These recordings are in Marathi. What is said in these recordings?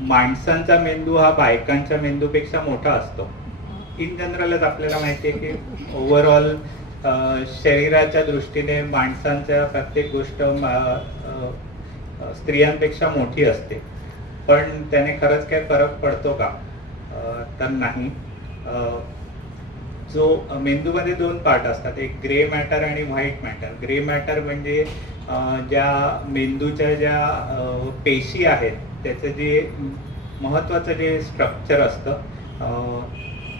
माणसांचा मेंदू हा बायकांच्या मेंदूपेक्षा मोठा असतो. इन जनरलच आपल्याला माहिती आहे की ओव्हरऑल शरीराच्या दृष्टीने माणसांच्या प्रत्येक गोष्ट स्त्रियांपेक्षा मोठी असते. पण त्याने खरंच काही फरक पडतो का? तर नाही. जो मेंदूमध्ये दोन पार्ट असतात, एक ग्रे मॅटर आणि व्हाईट मॅटर. ग्रे मॅटर म्हणजे ज्या मेंदूच्या ज्या पेशी आहेत त्याचं जे महत्त्वाचं जे स्ट्रक्चर असतं,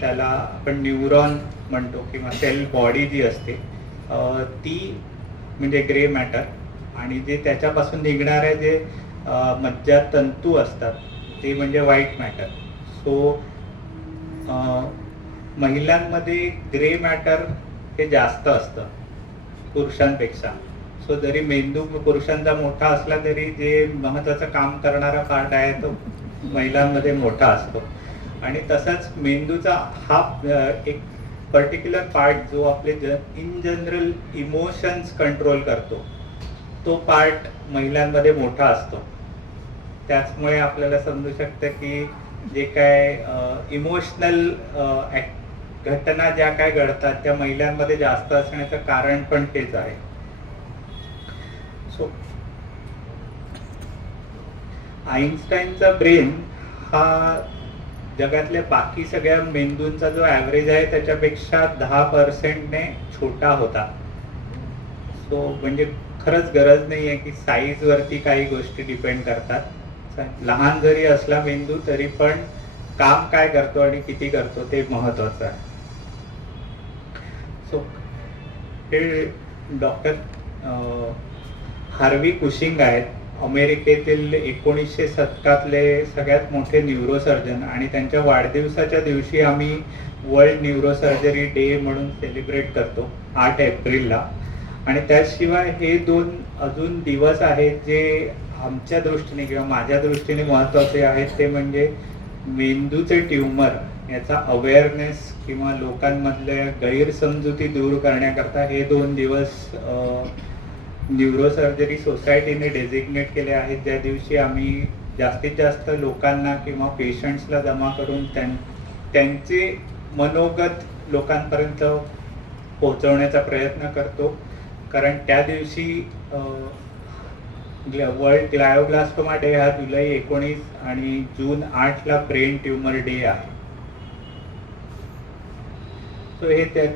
त्याला आपण न्यूरॉन म्हणतो किंवा सेल बॉडी जी असते ती म्हणजे ग्रे मॅटर. आणि जे त्याच्यापासून निघणारे जे मज्जातंतू असतात ते म्हणजे व्हाईट मॅटर. सो महिलांमध्ये ग्रे मॅटर हे जास्त असतं पुरुषांपेक्षा. सो जरी मेंदू पुरुषांचा मोठा असला तरी जे महत्त्वाचं काम करणारा पार्ट आहे तो महिलांमध्ये मोठा असतो. आणि तसंच मेंदूचा हा एक पर्टिक्युलर पार्ट जो आपले इन जनरल इमोशन्स कंट्रोल करतो तो पार्ट महिलांमध्ये मोठा असतो. त्याचमुळे आपल्याला समजू शकतं की जे काय इमोशनल घटना ज्या काय घडतात त्या महिलांमध्ये जास्त असण्याचं कारण पण तेच आहे. सो आईन्स्टाईनचा ब्रेन हा जगातल्या बाकी सगळ्या मेंदूंचा जो ॲव्हरेज आहे त्याच्यापेक्षा 10% छोटा होता. सो म्हणजे खरंच गरज नाही आहे की साईजवरती काही गोष्टी डिपेंड करतात. लहान जरी असला मेंदू तरी पण काम काय करतो आणि किती करतो ते महत्त्वाचं आहे. सो हे डॉक्टर हार्वी कुशिंग आहेत, अमेरिकेतील 1900 शतकातले सगळ्यात मोठे न्यूरोसर्जन. आणि त्यांच्या वाढदिवसाच्या दिवशी आम्ही वर्ल्ड न्यूरोसर्जरी डे म्हणून सेलिब्रेट करतो 8 एप्रिलला. आणि त्याशिवाय हे दोन अजून दिवस आहेत जे आमच्या दृष्टीने किंवा माझ्या दृष्टीने महत्त्वाचे आहेत. ते म्हणजे मेंदूचे ट्यूमर याचा अवेअरनेस किंवा लोकांमधल्या गैरसमजुती दूर करण्याकरता हे 2 दिवस न्यूरोसर्जरी सोसायटीने डेझिग्नेट केले आहेत, ज्या दिवशी आम्ही जास्तीत जास्त लोकांना किंवा पेशंट्सला जमा करून त्यांचे मनोगत लोकांपर्यंत पोहोचवण्याचा प्रयत्न करतो. कारण त्या दिवशी वर्ल्ड ग्लायोब्लास्टोमा डे हा जुलै 19 आणि जून 8ला ब्रेन ट्यूमर डे आहे. सो हे जे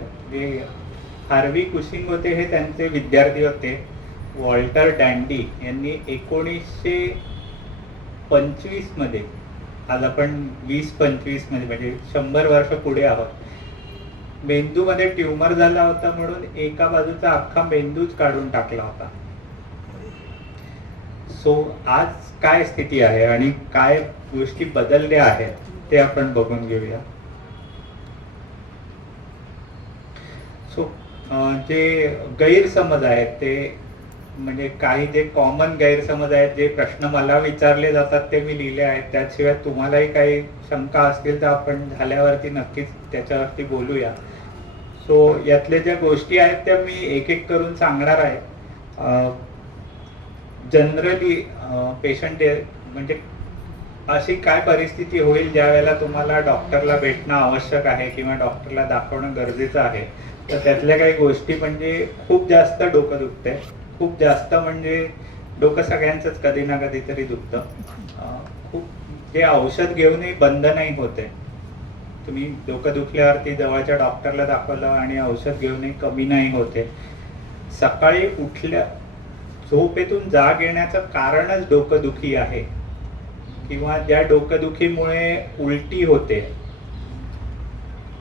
हार्वी कुशिंग होते हे त्यांचे विद्यार्थी होते. वॉल्टर डँडी यांनी 1925 मध्ये, आज आपण 2025 मध्ये म्हणजे 100 वर्ष पुढे आहोत, मेंदूमध्ये ट्यूमर झाला होता म्हणून एका बाजूचा अख्खा मेंदूच काढून टाकला होता. सो आज काय स्थिती आहे आणि काय गोष्टी बदलल्या आहेत ते आपण बघून घेऊया. सो जे गैरसमज आहेत ते म्हणजे काही जे कॉमन गैरसमज आहेत, जे प्रश्न मला विचारले जातात ते मी लिहिले आहेत. त्याशिवाय तुम्हालाही काही शंका असतील तर आपण झाल्यावरती नक्कीच त्याच्यावरती बोलूया. सो यातल्या ज्या गोष्टी आहेत त्या मी एक एक करून सांगणार आहे. जनरली पेशंट म्हणजे अशी काय परिस्थिती होईल ज्या वेळेला तुम्हाला डॉक्टरला भेटणं आवश्यक आहे किंवा डॉक्टरला दाखवणं गरजेचं आहे. तर त्यातल्या काही गोष्टी म्हणजे खूप जास्त डोकं दुखतंय, खूप जास्त म्हणजे डोकं सगळ्यांचंच कधी ना कधी तरी दुखतं. खूप जे औषध घेऊनही बंद नाही होते. तुम्ही डोकं दुखल्यावरती जवळच्या डॉक्टरला दाखवलं आणि औषध घेऊनही कमी नाही होते. सकाळी उठल्या झोपेतून जाग येण्याचं कारणच डोकंदुखी आहे किंवा ज्या डोकंदुखीमुळे उलटी होते,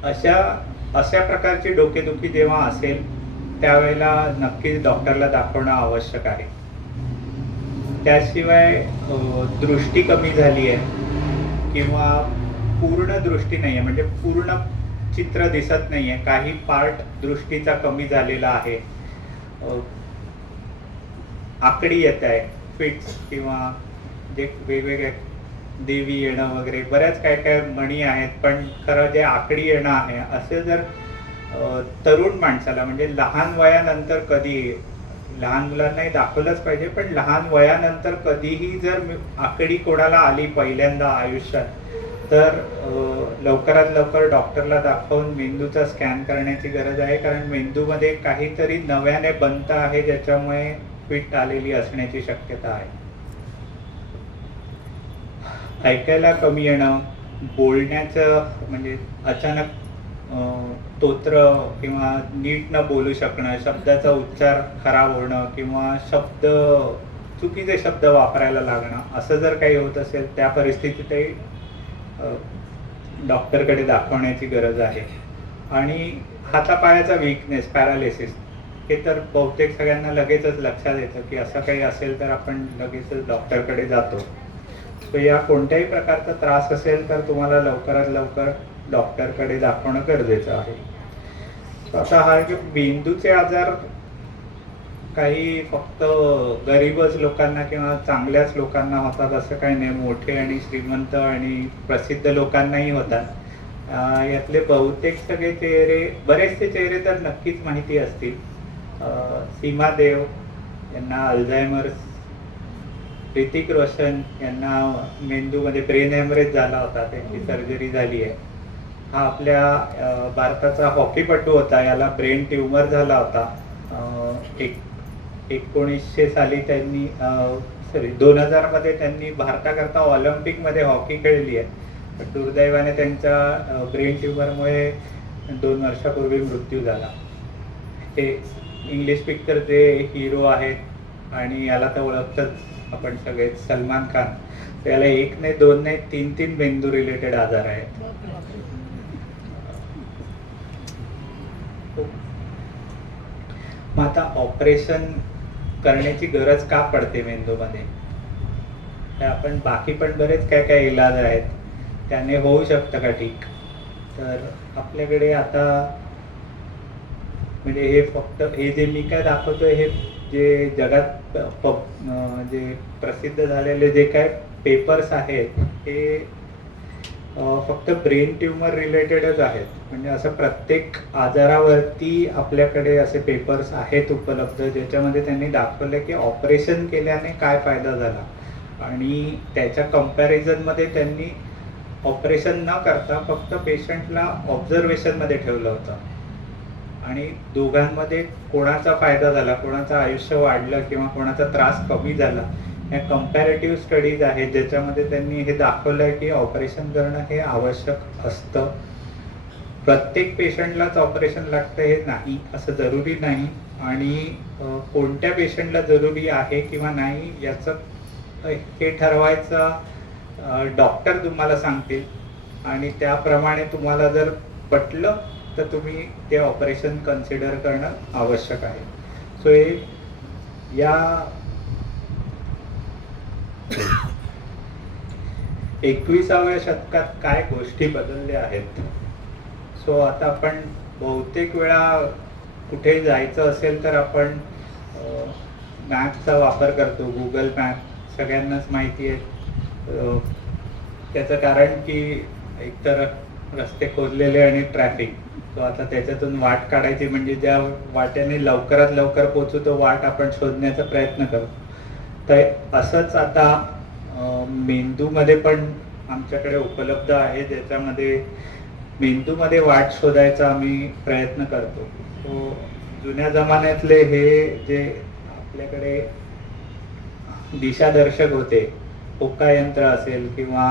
अशा प्रकारची डोकेदुखी जेव्हा असेल त्यावेळेला नक्कीच डॉक्टरला दाखवणं आवश्यक आहे. त्याशिवाय दृष्टी कमी झाली आहे किंवा पूर्ण दृष्टी नाही आहे, म्हणजे पूर्ण चित्र दिसत नाही आहे, काही पार्ट दृष्टीचा कमी झालेला आहे, आकडी येत आहे, फिट्स किंवा जे वेगवेगळे देवी येणं वगैरे बऱ्याच काय काय म्हणी आहेत. पण खरं जे आकडी येणं आहे असे जर तरुण माणसाला म्हणजे लहान वयानंतर कधी लहान मुलांनाही दाखवलंच पाहिजे, पण लहान वयानंतर कधीही जर आकडी कोणाला आली पहिल्यांदा आयुष्यात तर लवकरात लवकर डॉक्टरला दाखवून मेंदूचा स्कॅन करण्याची गरज आहे, कारण मेंदूमध्ये काहीतरी नव्याने बनतं आहे ज्याच्यामुळे फिट आलेली असण्याची शक्यता आहे. ऐकायला कमी येणं, बोलण्याचं म्हणजे अचानक तोत्र किंवा नीट न बोलू शकणं, शब्दाचा उच्चार खराब होणं किंवा चुकीचे शब्द वापरायला लागणं, असं जर काही होत असेल त्या परिस्थितीतही डॉक्टरकडे दाखवण्याची गरज आहे. आणि हातापायाचा वीकनेस, पॅरालिसिस, हे तर बहुतेक सगळ्यांना लगेचच लक्षात येतं की असं काही असेल तर आपण लगेचच डॉक्टरकडे जातो. सो या कोणत्याही प्रकारचा त्रास असेल तर तुम्हाला लवकरात लवकर डॉक्टरकडे दाखवणं गरजेचं आहे. आता हा की मेंदूचे आजार काही फक्त गरीबच लोकांना किंवा चांगल्याच लोकांना होतात असं काही नाही, मोठे आणि श्रीमंत आणि प्रसिद्ध लोकांनाही होतात. यातले बहुतेक सगळे चेहरे, बरेचसे चेहरे तर नक्कीच माहिती असतील. सीमा देव यांना अल्झायमर्स, ऋतिक रोशन यांना मेंदूमध्ये ब्रेन हॅमरेज झाला होता, त्यांची सर्जरी झाली आहे. हा आपल्या भारताचा हॉकीपटू होता, याला ब्रेन ट्यूमर झाला होता. 1900 साली त्यांनी 2000 मध्ये त्यांनी भारताकरता ऑलिम्पिकमध्ये हॉकी खेळली आहे, पण दुर्दैवाने त्यांच्या ब्रेन ट्यूमरमुळे 2 वर्षापूर्वी मृत्यू झाला. हे इंग्लिश पिक्चरचे हिरो आहेत आणि याला तर ओळखतच आपण सगळे, सलमान खान. त्याला 1 नाही 2 नाही 3 मेंदू रिलेटेड आजार आहेत. मग आता ऑपरेशन करण्याची गरज का पडते मेंदूमध्ये? तर आपण बाकी पण बरेच काय काय इलाज आहेत, त्याने होऊ शकतं का ठीक? तर आपल्याकडे आता म्हणजे हे फक्त हे जे मी काय दाखवतोय हे जे जगात जे प्रसिद्ध झालेले जे काय पेपर्स आहेत हे फक्त ब्रेन ट्यूमर रिलेटेडच आहेत. म्हणजे असं प्रत्येक आजारावरती आपल्याकडे असे पेपर्स आहेत उपलब्ध ज्याच्यामध्ये त्यांनी दाखवलं की ऑपरेशन केल्याने काय फायदा झाला, आणि त्याच्या कंपॅरिझनमध्ये त्यांनी ऑपरेशन न करता फक्त पेशंटला ऑब्झर्वेशनमध्ये ठेवलं होतं आणि दोघांमध्ये कोणाचा फायदा झाला, कोणाचं आयुष्य वाढलं किंवा कोणाचा त्रास कमी झाला, या कंपॅरेटिव्ह स्टडीज आहेत ज्याच्यामध्ये त्यांनी हे दाखवलंय की ऑपरेशन करणं हे आवश्यक असतं. प्रत्येक पेशंटलाच ऑपरेशन लागतं हे नाही, असं जरुरी नाही, आणि कोणत्या पेशंटला जरुरी आहे किंवा नाही याचं हे ठरवायचं डॉक्टर तुम्हाला सांगतील, आणि त्याप्रमाणे तुम्हाला जर पटलं तर तुम्ही ते ऑपरेशन कन्सिडर करणं आवश्यक आहे. सो हे या 21व्या शतकात काय गोष्टी बदलल्या आहेत. सो आता आपण बहुतेक वेळा कुठे जायचं असेल तर आपण मॅपचा वापर करतो, गुगल मॅप सगळ्यांनाच माहिती आहे. त्याचं कारण की एकतर रस्ते खोदलेले आणि ट्रॅफिक. सो आता त्याच्यातून वाट काढायची म्हणजे ज्या वाटेने लवकरात लवकर पोहोचू तो वाट आपण शोधण्याचा प्रयत्न करतो. तर असंच आता मेंदूमध्ये पण आमच्याकडे उपलब्ध आहे ज्याच्यामध्ये मेंदूमध्ये वाट शोधायचा आम्ही प्रयत्न करतो. सो जुन्या जमान्यातले हे जे आपल्याकडे दिशादर्शक होते, होका यंत्र असेल किंवा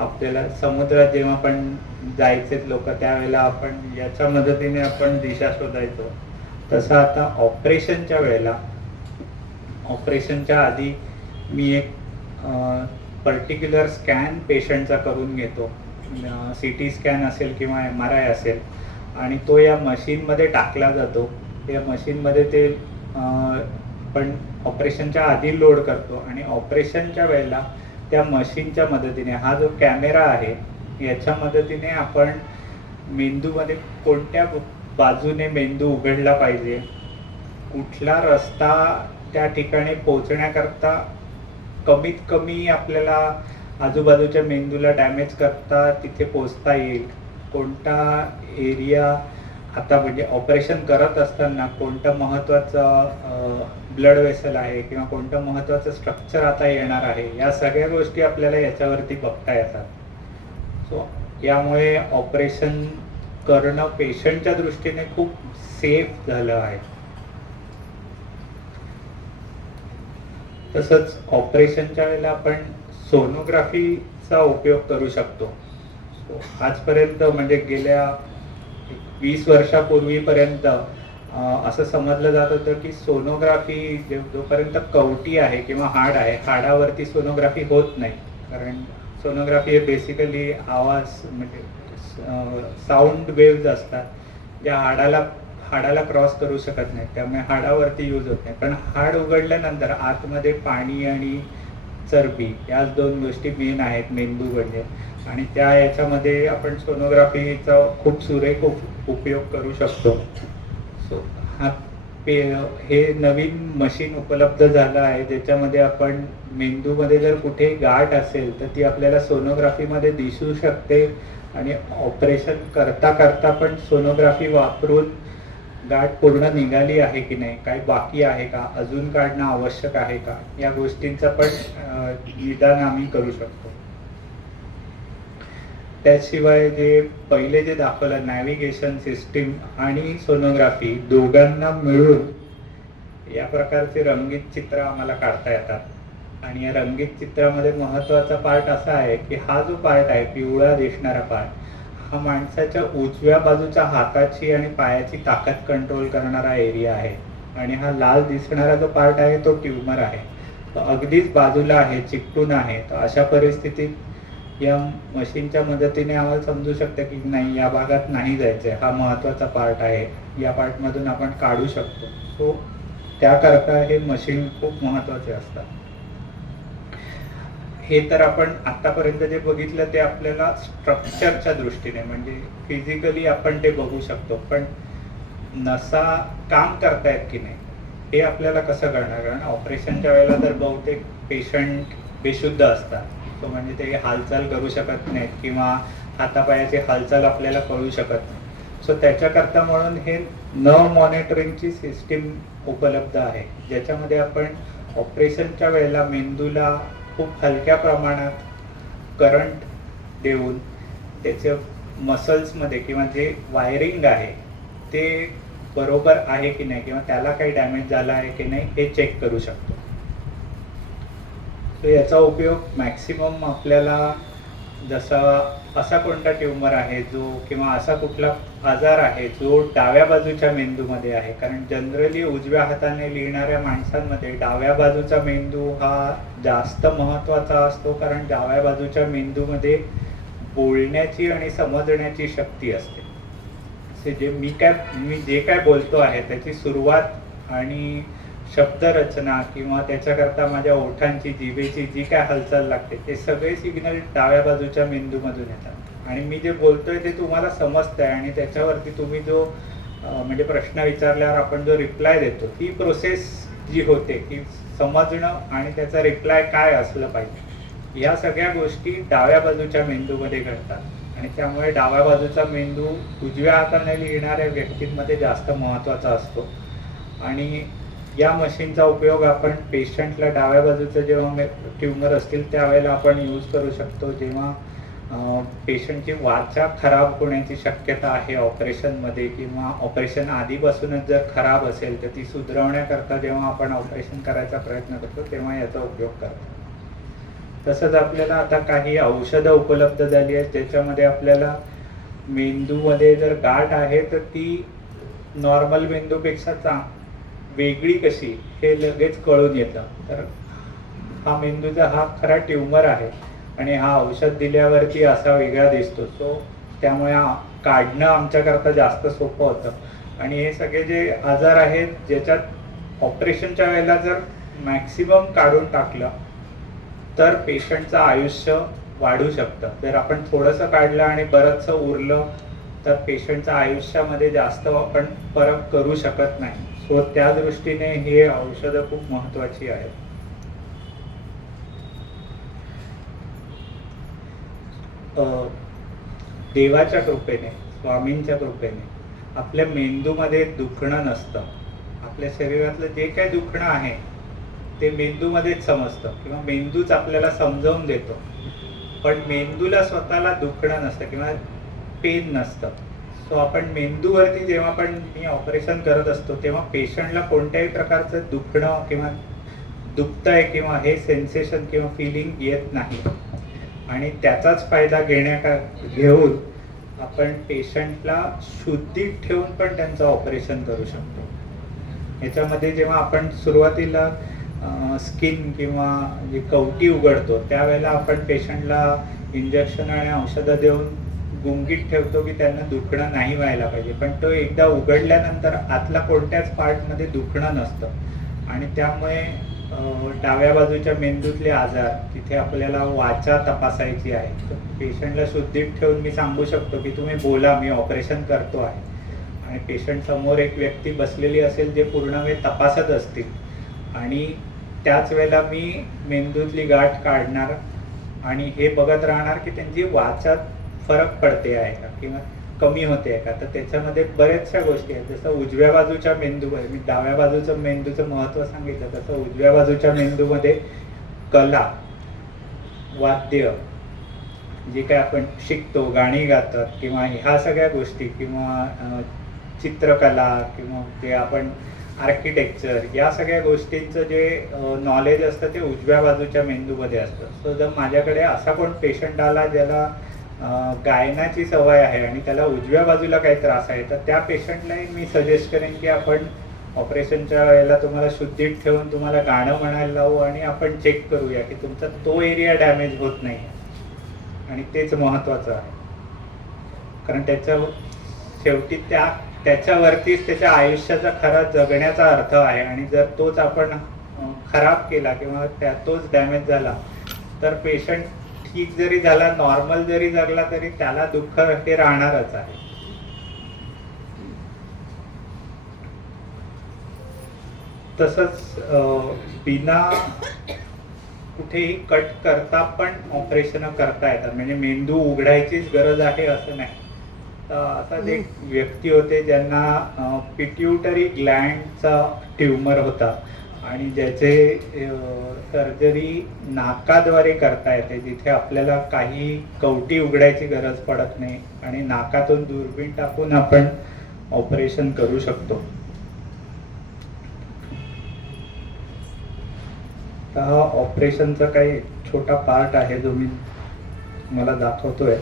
आपल्याला समुद्रात जेव्हा पण जायचे लोक त्यावेळेला आपण याच्या मदतीने आपण दिशा शोधायचो, तसं आता ऑपरेशनच्या वेळेला, ऑपरेशनच्या आधी मी एक पर्टिक्युलर स्कॅन पेशंटचा करून घेतो, CT स्कॅन असेल किंवा MRI असेल, आणि तो या मशीनमध्ये टाकला जातो. या मशीनमध्ये ते पण ऑपरेशनच्या आधी लोड करतो आणि ऑपरेशनच्या वेळेला त्या मशीनच्या मदतीने, हा जो कॅमेरा आहे याच्या मदतीने आपण मेंदूमध्ये कोणत्या बाजूने मेंदू उघडला पाहिजे, कुठला रस्ता त्या ठिकाणी पोहोचण्याकरता कमीत कमी आपल्याला आजूबाजूच्या मेंदूला डॅमेज करता तिथे पोहोचता येईल, कोणता एरिया आता म्हणजे ऑपरेशन करत असताना कोणतं महत्त्वाचं ब्लड वेसल आहे किंवा कोणतं महत्त्वाचं स्ट्रक्चर आता येणार आहे, या सगळ्या गोष्टी आपल्याला याच्यावरती बघता येतात. सो यामुळे ऑपरेशन करणं पेशंटच्या दृष्टीने खूप सेफ झालं आहे. तसंच ऑपरेशनच्या वेळेला आपण सोनोग्राफीचा उपयोग करू शकतो. आजपर्यंत म्हणजे गेल्या 20 वर्षापूर्वीपर्यंत असं समजलं जात होतं की सोनोग्राफी जोपर्यंत कवटी आहे किंवा हाड आहे, हाडावरती सोनोग्राफी होत नाही. कारण सोनोग्राफी हे बेसिकली आवाज म्हणजे साऊंड वेव्ज असतात, ज्या हाडाला क्रॉस करू शकत नाही, त्यामुळे हाडावरती यूज होत नाही. पण हाड उघडल्यानंतर आतमध्ये पाणी आणि चरबी याच 2 गोष्टी मेन आहेत मेंदूमध्ये, आणि त्या याच्यामध्ये आपण सोनोग्राफीचा खूप सुरेख उपयोग करू शकतो. सो हे नवीन मशीन उपलब्ध झालं आहे, ज्याच्यामध्ये आपण मेंदूमध्ये जर कुठे गाठ असेल तर ती आपल्याला सोनोग्राफीमध्ये दिसू शकते, आणि ऑपरेशन करता करता पण सोनोग्राफी वापरून गाठ पूर्ण निघाली आहे की नाही, काही बाकी आहे का, अजून काढणं आवश्यक आहे का, या गोष्टींचा पण निदान आम्ही करू शकतो. त्याशिवाय जे दाखवलं नॅव्हिगेशन सिस्टीम आणि सोनोग्राफी दोघांना मिळून या प्रकारचे रंगीत चित्र आम्हाला काढता येतात. आणि या रंगीत चित्रामध्ये महत्त्वाचा पार्ट असा आहे की हा जो पार्ट आहे, पिवळा दिसणारा पार्ट, हा माणसाच्या उजव्या बाजूच्या हाताची आणि पायाची ताकद कंट्रोल करणारा एरिया आहे, आणि हा लाल दिसणारा जो पार्ट आहे तो ट्यूमर आहे. तो अगदीच बाजूला आहे, चिकटून आहे. तर अशा परिस्थितीत या मशीनच्या मदतीने आम्हाला समजू शकतं की नाही, या भागात नाही जायचंय, हा महत्त्वाचा पार्ट आहे, या पार्टमधून आपण काढू शकतो. सो त्याकरता हे मशीन खूप महत्त्वाचे असतात. हे तर आपण आतापर्यंत जे बघितलं ते आपल्याला स्ट्रक्चरच्या दृष्टीने म्हणजे फिजिकली आपण ते बघू शकतो, पण नसा काम करतायत की नाही हे आपल्याला कसं कळणार? कारण ऑपरेशनच्या वेळेला तर बहुतेक पेशंट बेशुद्ध असतात, तो म्हणजे ते हालचाल करू शकत नाहीत किंवा हातापायाची हालचाल आपल्याला कळू शकत नाही. सो त्याच्याकरता म्हणून हे न मॉनिटरिंगची सिस्टीम उपलब्ध आहे, ज्याच्यामध्ये आपण ऑपरेशनच्या वेळेला मेंदूला खूप हलक्या प्रमाणात करंट देऊन त्याच्या मसल्समध्ये किंवा जे वायरिंग आहे ते बरोबर आहे की नाही किंवा त्याला काही डॅमेज झाला आहे की नाही हे चेक करू शकतो. तर याचा उपयोग मॅक्सिमम आपल्याला जसा असा कोणता ट्यूमर आहे जो किंवा असा कुठला आजार आहे जो डाव्या बाजूच्या मेंदूमध्ये आहे, कारण जनरली उजव्या हाताने लिहिणाऱ्या माणसांमध्ये डाव्या बाजूचा मेंदू हा जास्त महत्त्वाचा असतो, कारण डाव्या बाजूच्या मेंदूमध्ये बोलण्याची आणि समजण्याची शक्ती असते. मी जे काय बोलतो आहे त्याची सुरुवात आणि शब्दरचना किंवा त्याच्याकरता माझ्या ओठांची जिभेची जी काय हालचाल लागते ते सगळे सिग्नल डाव्या बाजूच्या मेंदूमधून येतात, आणि मी जे बोलतोय ते तुम्हाला समजतंय, आणि त्याच्यावरती तुम्ही जो म्हणजे प्रश्न विचारल्यावर आपण जो रिप्लाय देतो ती प्रोसेस जी होते की समजणं आणि त्याचा रिप्लाय काय असलं पाहिजे, या सगळ्या गोष्टी डाव्या बाजूच्या मेंदूमध्ये घडतात. आणि त्यामुळे डाव्या बाजूचा मेंदू उजव्या हाताने लिहिणाऱ्या व्यक्तींमध्ये जास्त महत्त्वाचा असतो. आणि या मशीनचा उपयोग आपण पेशंटला डाव्या बाजूचं जेव्हा ट्यूमर असतील त्यावेळेला आपण यूज करू शकतो, जेव्हा पेशंटची वाचा खराब होण्याची शक्यता आहे ऑपरेशनमध्ये, किंवा ऑपरेशन आधीपासूनच जर खराब असेल तर ती सुधारवण्याकरता जेव्हा आपण ऑपरेशन करायचा प्रयत्न करतो तेव्हा याचा उपयोग करतो. तसंच आपल्याला आता काही औषधं उपलब्ध झाली आहेत ज्याच्यामध्ये आपल्याला मेंदूमध्ये जर गाठ आहे तर ती नॉर्मल मेंदूपेक्षा वेगळी कशी हे लगेच कळून येतं. तर हा मेंदूचा हा खरा ट्यूमर आहे आणि हा औषध दिल्यावरती असा वेगळा दिसतो. सो त्यामुळे काढणं आमच्याकरता जास्त सोपं होतं. आणि हे सगळे जे आजार आहेत ज्याच्यात ऑपरेशनच्या वेळेला जर मॅक्सिमम काढून टाकलं तर पेशंटचं आयुष्य वाढू शकतं. जर आपण थोडंसं काढलं आणि बरंचसं उरलं तर पेशंटच्या आयुष्यामध्ये जास्त आपण फरक करू शकत नाही. सो त्या दृष्टीने हे औषधं खूप महत्त्वाची आहेत. देवाच्या कृपेने, स्वामींच्या कृपेने आपल्या मेंदूमध्ये दुखणं नसतं. आपल्या शरीरातलं जे काही दुखणं आहे ते मेंदूमध्येच समजतं किंवा मेंदूच आपल्याला समजावून देतो. पण मेंदूला स्वतःला दुखणं नसतं किंवा पेन नसतं. सो आपण मेंदूवरती जेव्हा पण मी ऑपरेशन करत असतो तेव्हा पेशंटला कोणत्याही प्रकारचं दुखणं किंवा दुखतंय किंवा हे सेन्सेशन किंवा फिलिंग येत नाही. आणि त्याचाच फायदा घेऊन आपण पेशंटला शुद्धीत ठेवून पण त्यांचं ऑपरेशन करू शकतो. याच्यामध्ये जेव्हा आपण सुरुवातीला स्किन किंवा जे कवटी उघडतो त्यावेळेला आपण पेशंटला इंजेक्शन आणि औषधं देऊन गुंगीत ठेवतो की त्यांना दुखणं नाही व्हायला पाहिजे. पण तो एकदा उघडल्यानंतर आतला कोणत्याच पार्टमध्ये दुखणं नसतं आणि त्यामुळे डाव्या बाजूच्या मेंदूतले आजार तिथे आपल्याला वाचा तपासायची आहे. तर पेशंटला शुद्धीत ठेवून मी सांगू शकतो की तुम्ही बोला, मी ऑपरेशन करतो आहे. आणि पेशंट समोर एक व्यक्ती बसलेली असेल जे पूर्ण वेळ तपासत असतील आणि त्याच वेळेला मी मेंदूतली गाठ काढणार आणि हे बघत राहणार की त्यांची वाचात फरक पडते आहे का किंवा कमी होते आहे का. तर त्याच्यामध्ये बऱ्याचशा गोष्टी आहेत. जसं उजव्या बाजूच्या मेंदूमध्ये मी डाव्या बाजूचं मेंदूचं महत्त्व सांगितलं, तसं उजव्या बाजूच्या मेंदूमध्ये कला, वाद्य, जे काय आपण शिकतो, गाणी गातात किंवा ह्या सगळ्या गोष्टी किंवा चित्रकला किंवा जे आपण आर्किटेक्चर या सगळ्या गोष्टींचं जे नॉलेज असतं ते उजव्या बाजूच्या मेंदूमध्ये असतं. सो जर माझ्याकडे असा कोण पेशंट आला ज्याला गायनाची सवय आहे आणि त्याला उजव्या बाजूला काही त्रास आहे, तर त्या पेशंटलाही मी सजेस्ट करेन की आपण ऑपरेशनच्या वेळेला तुम्हाला शुद्धीत ठेवून तुम्हाला गाणं म्हणायला लावू आणि आपण चेक करूया की तुमचा तो एरिया डॅमेज होत नाही. आणि तेच महत्त्वाचं आहे, कारण शेवटी त्याच्यावरतीच त्याच्या आयुष्याचा खरा जगण्याचा अर्थ आहे. आणि जर तोच आपण खराब केला किंवा तोच डॅमेज झाला तर पेशंट ठीक जरी झाला, नॉर्मल जरी जगला तरी त्याला दुःख हे राहणारच आहे. तसंच बिना कुठेही कट करता पण ऑपरेशन करता येतात. म्हणजे मेंदू उघडायचीच गरज आहे असं नाही. तर आता एक व्यक्ती होते ज्यांना पिट्युटरी ग्लँडचा ट्यूमर होता आणि ज्याचे सर्जरी नाकाद्वारे करता येते, जिथे आपल्याला काही कवटी उघडायची गरज पडत नाही आणि नाकातून दुर्बीण टाकून आपण ऑपरेशन करू शकतो. तर हा ऑपरेशनचा काही छोटा पार्ट आहे जो मी मला दाखवतोय.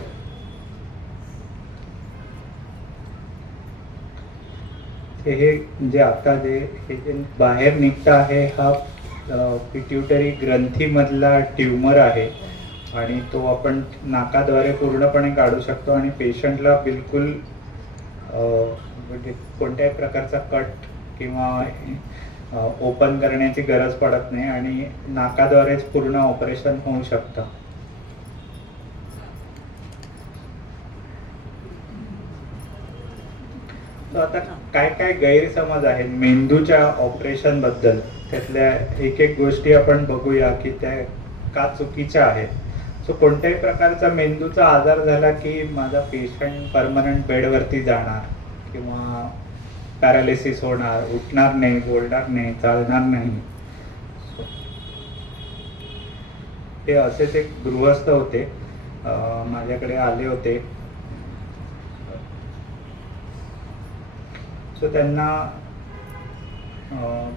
हे जे आता हे जे बाहेर निघतं आहे हा पिट्युटरी ग्रंथीमधला ट्यूमर आहे आणि तो आपण नाकाद्वारे पूर्णपणे काढू शकतो आणि पेशंटला बिलकुल म्हणजे कोणत्याही प्रकारचा कट किंवा ओपन करण्याची गरज पडत नाही आणि नाकाद्वारेच पूर्ण ऑपरेशन होऊ शकतं. आता काय काय गैरसमज आहेत मेंदूच्या ऑपरेशन बद्दल, त्यातल्या एक एक गोष्टी आपण बघूया की त्या का चुकीच्या आहेत. सो कोणत्याही प्रकारचा मेंदूचा आजार झाला की माझा पेशंट परमनंट बेडवरती जाणार किंवा पॅरालिसिस होणार, उठणार नाही, बोलणार नाही, चालणार नाही. ते असेच एक गृहस्थ होते, माझ्याकडे आले होते. सो त्यांना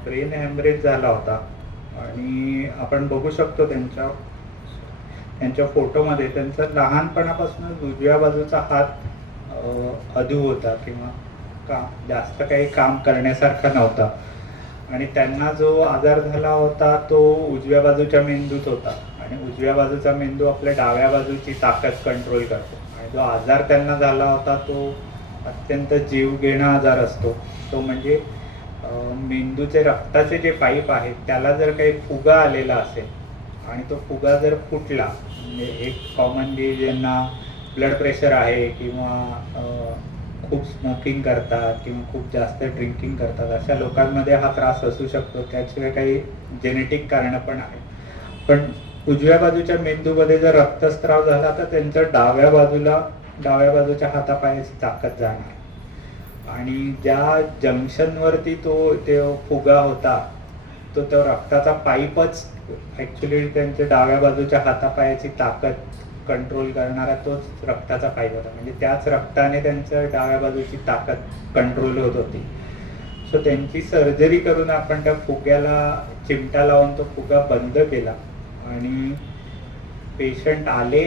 ब्रेन हॅमरेज झाला होता आणि आपण बघू शकतो त्यांच्या फोटोमध्ये त्यांचा लहानपणापासूनच उजव्या बाजूचा हात अधू होता किंवा जास्त काही काम करण्यासारखा नव्हता आणि त्यांना जो आजार झाला होता तो उजव्या बाजूच्या मेंदूत होता आणि उजव्या बाजूचा मेंदू आपल्या डाव्या बाजूची ताकद कंट्रोल करतो. आणि जो आजार त्यांना झाला होता तो अत्यंत जीवघेणा आजार असतो. तो म्हणजे मेंदूचे रक्ताचे जे पाईप आहेत त्याला जर काही फुगा आलेला असेल आणि तो फुगा जर फुटला, म्हणजे एक कॉमनली ज्यांना ब्लड प्रेशर आहे किंवा खूप स्मोकिंग करतात किंवा खूप जास्त ड्रिंकिंग करतात अशा लोकांमध्ये हा त्रास असू शकतो. त्याशिवाय काही जेनेटिक कारणं पण आहेत. पण उजव्या बाजूच्या मेंदूमध्ये जर रक्तस्राव झाला तर त्यांच्या डाव्या बाजूच्या हातापायाची ताकद जाणार आणि ज्या जंक्शनवरती ते फुगा होता तो रक्ताचा पाईपच ॲक्च्युली त्यांच्या डाव्या बाजूच्या हातापायाची ताकद कंट्रोल करणारा तोच रक्ताचा पाईप होता. म्हणजे त्याच रक्ताने त्यांच्या डाव्या बाजूची ताकद कंट्रोल होत होती. सो त्यांची सर्जरी करून आपण त्या फुग्याला चिमटा लावून तो फुगा बंद केला आणि पेशंट आले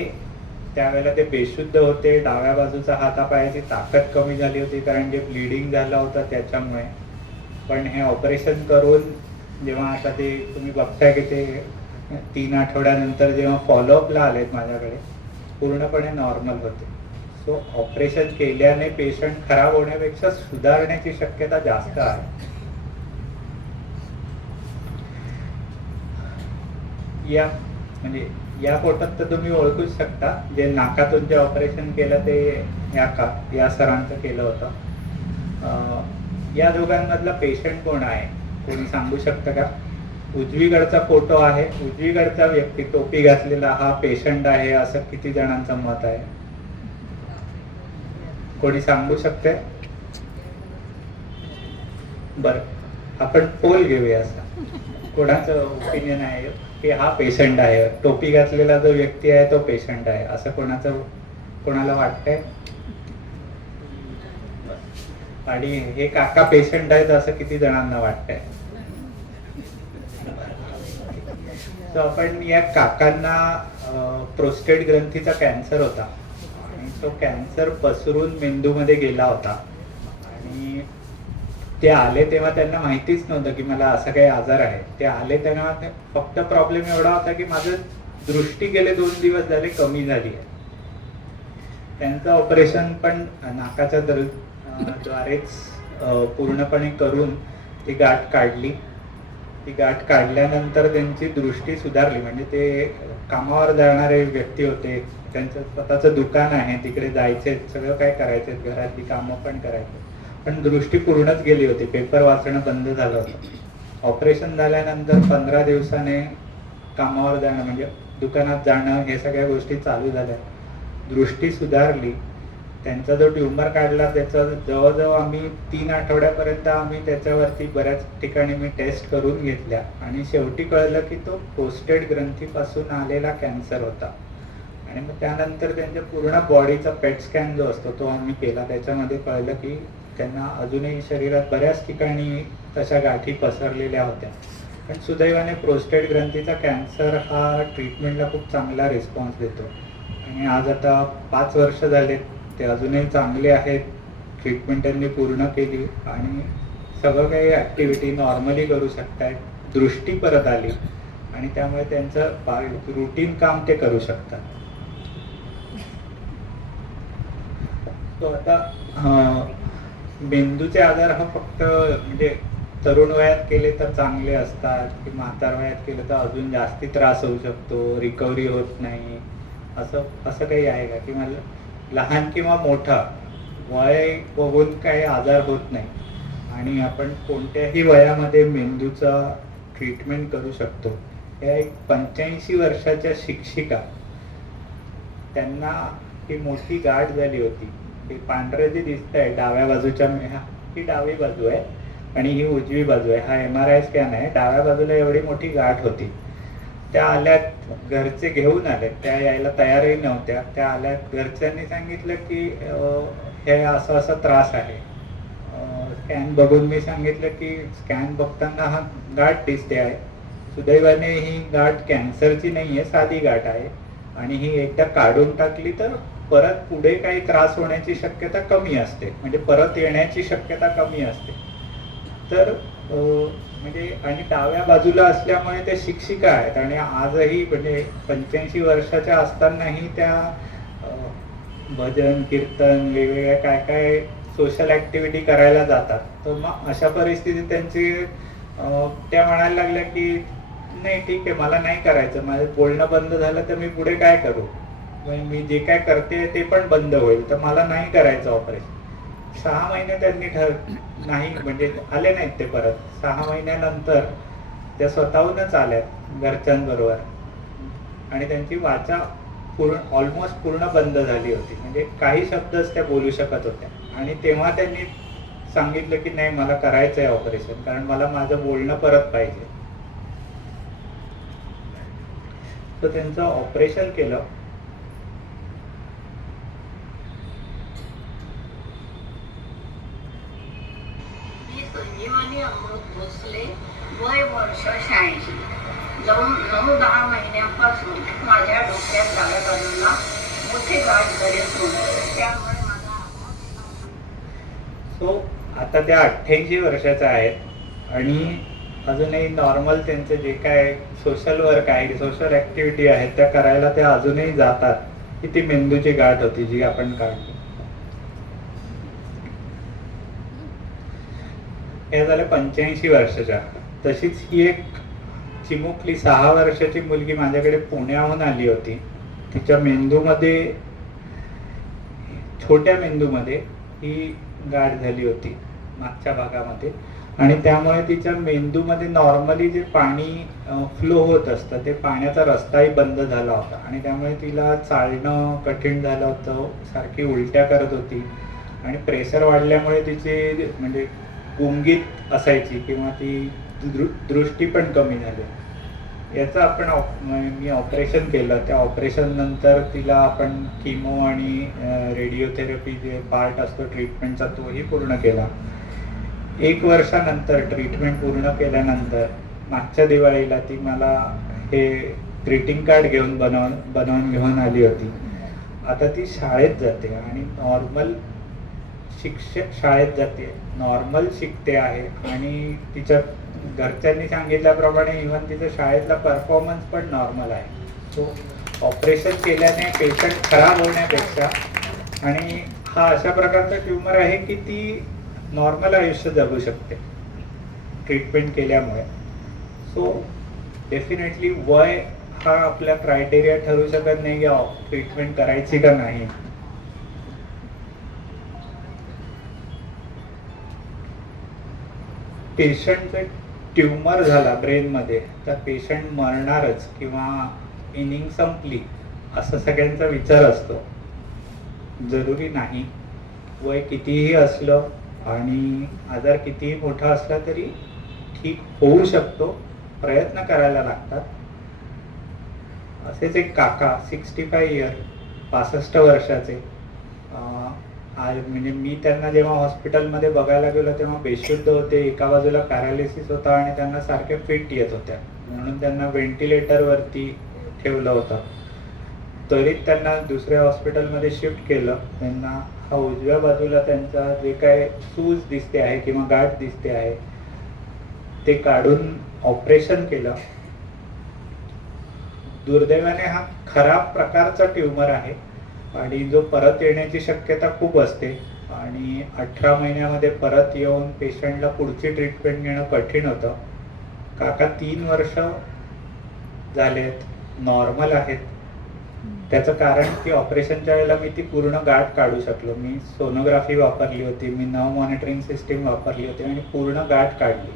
त्यावेळेला ते बेशुद्ध होते. डाव्या बाजूचा हातापायाची ताकद कमी झाली होती कारण जे ब्लिडिंग झालं होतं त्याच्यामुळे. पण हे ऑपरेशन करून जेव्हा आता ते तुम्ही बघताय की ते 3 आठवड्यानंतर जेव्हा फॉलोअपला आलेत माझ्याकडे पूर्णपणे नॉर्मल होते. सो ऑपरेशन केल्याने पेशंट खराब होण्यापेक्षा सुधारण्याची शक्यता जास्त आहे. म्हणजे या फोटोत तर तुम्ही ओळखूच शकता जे नाकातून जे ऑपरेशन केलं ते या सरांचं केलं होतं. या दोघांमधला पेशंट कोण आहे कोणी सांगू शकतं का? उजवीकडचा फोटो आहे, उजवीकडचा व्यक्ती टोपी घातलेला हा पेशंट आहे असं किती जणांचं मत आहे? कोणी सांगू शकते? बरं आपण पोल घेऊया. असं कोणाचं ओपिनियन आहे की हा पेशंट आहे, टोपी घातलेला जो व्यक्ती आहे तो पेशंट आहे असं कोणाला वाटतंय? आणि हे काका पेशंट आहेत असं किती जणांना वाटतंय? तर आपण या काकांना प्रोस्टेट ग्रंथीचा कॅन्सर होता आणि तो कॅन्सर पसरून मेंदूमध्ये गेला होता आणि ते आले तेव्हा त्यांना माहितीच नव्हतं की मला असा काही आजार आहे. ते आले तेव्हा फक्त प्रॉब्लेम एवढा होता की माझं दृष्टी गेले 2 दिवस झाले कमी झाली आहे. त्यांचं ऑपरेशन पण नाकाच्या द्वारेच पूर्णपणे करून ती गाठ काढली. ती गाठ काढल्यानंतर त्यांची दृष्टी सुधारली. म्हणजे ते कामावर जाणारे व्यक्ती होते, त्यांचं स्वतःचं दुकान आहे, तिकडे जायचे, सगळं काय करायचे, घरातली कामं पण करायचे, पण दृष्टी पूर्णच गेली होती. पेपर वाचणं बंद झालं होतं. ऑपरेशन झाल्यानंतर 15 दिवसाने कामावर जाणं म्हणजे दुकानात जाणं हे सगळ्या गोष्टी चालू झाल्या. दृष्टी सुधारली. त्यांचा जो ट्यूमर काढला त्याचा जवळजवळ आम्ही 3 आठवड्यापर्यंत आम्ही त्याच्यावरती बऱ्याच ठिकाणी मी टेस्ट करून घेतल्या आणि शेवटी कळलं की तो प्रोस्टेट ग्रंथीपासून आलेला कॅन्सर होता. आणि मग त्यानंतर त्यांच्या पूर्ण बॉडीचा पेट स्कॅन जो असतो तो आम्ही केला. त्याच्यामध्ये कळलं की त्यांना अजूनही शरीरात बऱ्याच ठिकाणी तशा गाठी पसरलेल्या होत्या. पण सुदैवाने प्रोस्टेट ग्रंथीचा कॅन्सर हा ट्रीटमेंटला खूप चांगला रिस्पॉन्स देतो आणि आज आता 5 वर्ष झालेत ते अजूनही चांगले आहेत. ट्रीटमेंट त्यांनी पूर्ण केली आणि सगळं काही ॲक्टिव्हिटी नॉर्मली करू शकतायत. दृष्टी परत आली आणि त्यामुळे त्यांचं रुटीन काम ते करू शकतात. तो आता मेंदूचे आजार हा फक्त म्हणजे तरुण वयात केले तर चांगले असतात की म्हातार वयात केले तर अजून जास्ती त्रास होऊ शकतो, रिकव्हरी होत नाही, असं काही आहे का? किंवा लहान किंवा मोठा वय बघून काही आजार होत नाही आणि आपण कोणत्याही वयामध्ये मेंदूचा ट्रीटमेंट करू शकतो. या एक 85 वर्षाच्या शिक्षिका, त्यांना ही मोठी गाठ झाली होती. हे पांढरे जे दिसत आहे डाव्या बाजूच्या, ही डावी बाजू आहे आणि ही उजवी बाजू आहे. हा MRI स्कॅन आहे. डाव्या बाजूला एवढी मोठी गाठ होती. त्या आल्यात, घरचे घेऊन आले, त्या यायला तयारही नव्हत्या. त्या आल्यात, घरच्यांनी सांगितलं की हे असं त्रास आहे. स्कॅन बघून मी सांगितलं की स्कॅन बघताना हा गाठ दिसते आहे. सुदैवाने ही गाठ कॅन्सरची नाही आहे, साधी गाठ आहे आणि ही एकदा काढून टाकली तर परत पुढे काही त्रास होण्याची शक्यता कमी असते, म्हणजे परत येण्याची शक्यता कमी असते. तर म्हणजे आणि डाव्या बाजूला असल्यामुळे त्या शिक्षिका आहेत आणि आजही म्हणजे 85 वर्षाच्या असतानाही त्या भजन कीर्तन वेगवेगळ्या काय सोशल ऍक्टिव्हिटी करायला जातात. तर मग अशा परिस्थितीत त्यांची त्या म्हणायला लागल्या की नाही ठीक आहे, मला नाही करायचं, माझं बोलणं बंद झालं तर मी पुढे काय करू, मी जे काय करते ते पण बंद होईल, तर मला नाही करायचं ऑपरेशन. 6 महिने त्यांनी नाही म्हणजे आले नाहीत ते परत. 6 महिन्यानंतर त्या स्वतःहूनच आल्या घरच्यांबरोबर आणि त्यांची वाचा ऑलमोस्ट पूर्ण बंद झाली होती. म्हणजे काही शब्दच त्या बोलू शकत होत्या आणि तेव्हा त्यांनी सांगितलं की नाही मला करायचं आहे ऑपरेशन, कारण मला माझं बोलणं परत पाहिजे. तर त्यांचं ऑपरेशन केलं. संजीवनी अमृत भोसले, वय वर्ष 86. 9-10 महिन्यापासून माझ्या डोक्यात डाव्या बाजूला मोठे गाठ झाले असून त्यामुळे माझा सो आता त्या 88 वर्षाच्या आहेत आणि अजूनही नॉर्मल त्यांचे जे काय सोशल वर्क आहे, सोशल ऍक्टिव्हिटी आहेत त्या करायला ते अजूनही जातात. की ती मेंदूची गाठ होती जी आपण काढली. हे झालं 85 वर्षाच्या. तशीच ही एक चिमुकली 6 वर्षाची मुलगी माझ्याकडे पुण्याहून आली होती. तिच्या मेंदूमध्ये, छोट्या मेंदूमध्ये ही गाठ झाली होती मागच्या भागामध्ये, आणि त्यामुळे तिच्या मेंदूमध्ये नॉर्मली जे पाणी फ्लो होत असतं ते पाण्याचा रस्ताही बंद झाला होता आणि त्यामुळे तिला चालणं कठीण झालं होतं. सारखी उलट्या करत होती आणि प्रेशर वाढल्यामुळे तिची म्हणजे गुंगीत असायची किंवा ती दृष्टी पण कमी झाली. याचं आपण मी ऑपरेशन केलं. त्या ऑपरेशन नंतर तिला आपण किमो आणि रेडिओथेरपी जे पार्ट असतो ट्रीटमेंटचा तोही पूर्ण केला. 1 वर्षानंतर ट्रीटमेंट पूर्ण केल्यानंतर मागच्या दिवाळीला ती मला हे ग्रीटिंग कार्ड बनवून घेऊन आली होती. आता ती शाळेत जाते आणि नॉर्मल शिक्षक शाळेत जाते, नॉर्मल शिकते आहे आणि तिच्या घरच्यांनी सांगितल्याप्रमाणे इव्हन तिचा शाळेतला परफॉर्मन्स पण नॉर्मल आहे. सो ऑपरेशन केल्याने पेशंट खराब होण्यापेक्षा, आणि हा अशा प्रकारचा ट्यूमर आहे की ती नॉर्मल आयुष्य जगू शकते ट्रीटमेंट केल्यामुळे. सो डेफिनेटली वय हा आपला क्रायटेरिया ठरू शकत नाही की ट्रीटमेंट करायची का नाही. पेशंटचं ट्यूमर झाला ब्रेनमध्ये तर पेशंट मरणारच किंवा इनिंग संपली असं सगळ्यांचा विचार असतो. जरुरी नाही. वय कितीही असलं आणि आजार कितीही मोठा असला तरी ठीक होऊ शकतो. प्रयत्न करायला लागतात. असेच एक काका 65 इयर, 65 वर्षाचे, म्हणजे मी त्यांना जेव्हा हॉस्पिटलमध्ये बघायला गेलो तेव्हा बेशुद्ध होते. एका बाजूला पॅरालिसिस होता आणि त्यांना सारख्या फिट येत होत्या, म्हणून त्यांना व्हेंटिलेटरवरती ठेवलं होतं. तरीच त्यांना दुसऱ्या हॉस्पिटलमध्ये शिफ्ट केलं. त्यांना हा उजव्या बाजूला त्यांचा जे काय सूज दिसते आहे किंवा गाठ दिसते आहे ते काढून ऑपरेशन केलं. दुर्दैवाने हा खराब प्रकारचा ट्यूमर आहे आणि जो परत येण्याची शक्यता खूप असते आणि 18 महिन्यामध्ये परत येऊन पेशंटला पुढची ट्रीटमेंट घेणं कठीण होतं. काका 3 वर्ष झालेत, नॉर्मल आहेत. त्याचं कारण की ऑपरेशनच्या वेळेला मी ती पूर्ण गाठ काढू शकलो. मी सोनोग्राफी वापरली होती, मी नर्व मॉनिटरिंग सिस्टीम वापरली होती आणि पूर्ण गाठ काढली.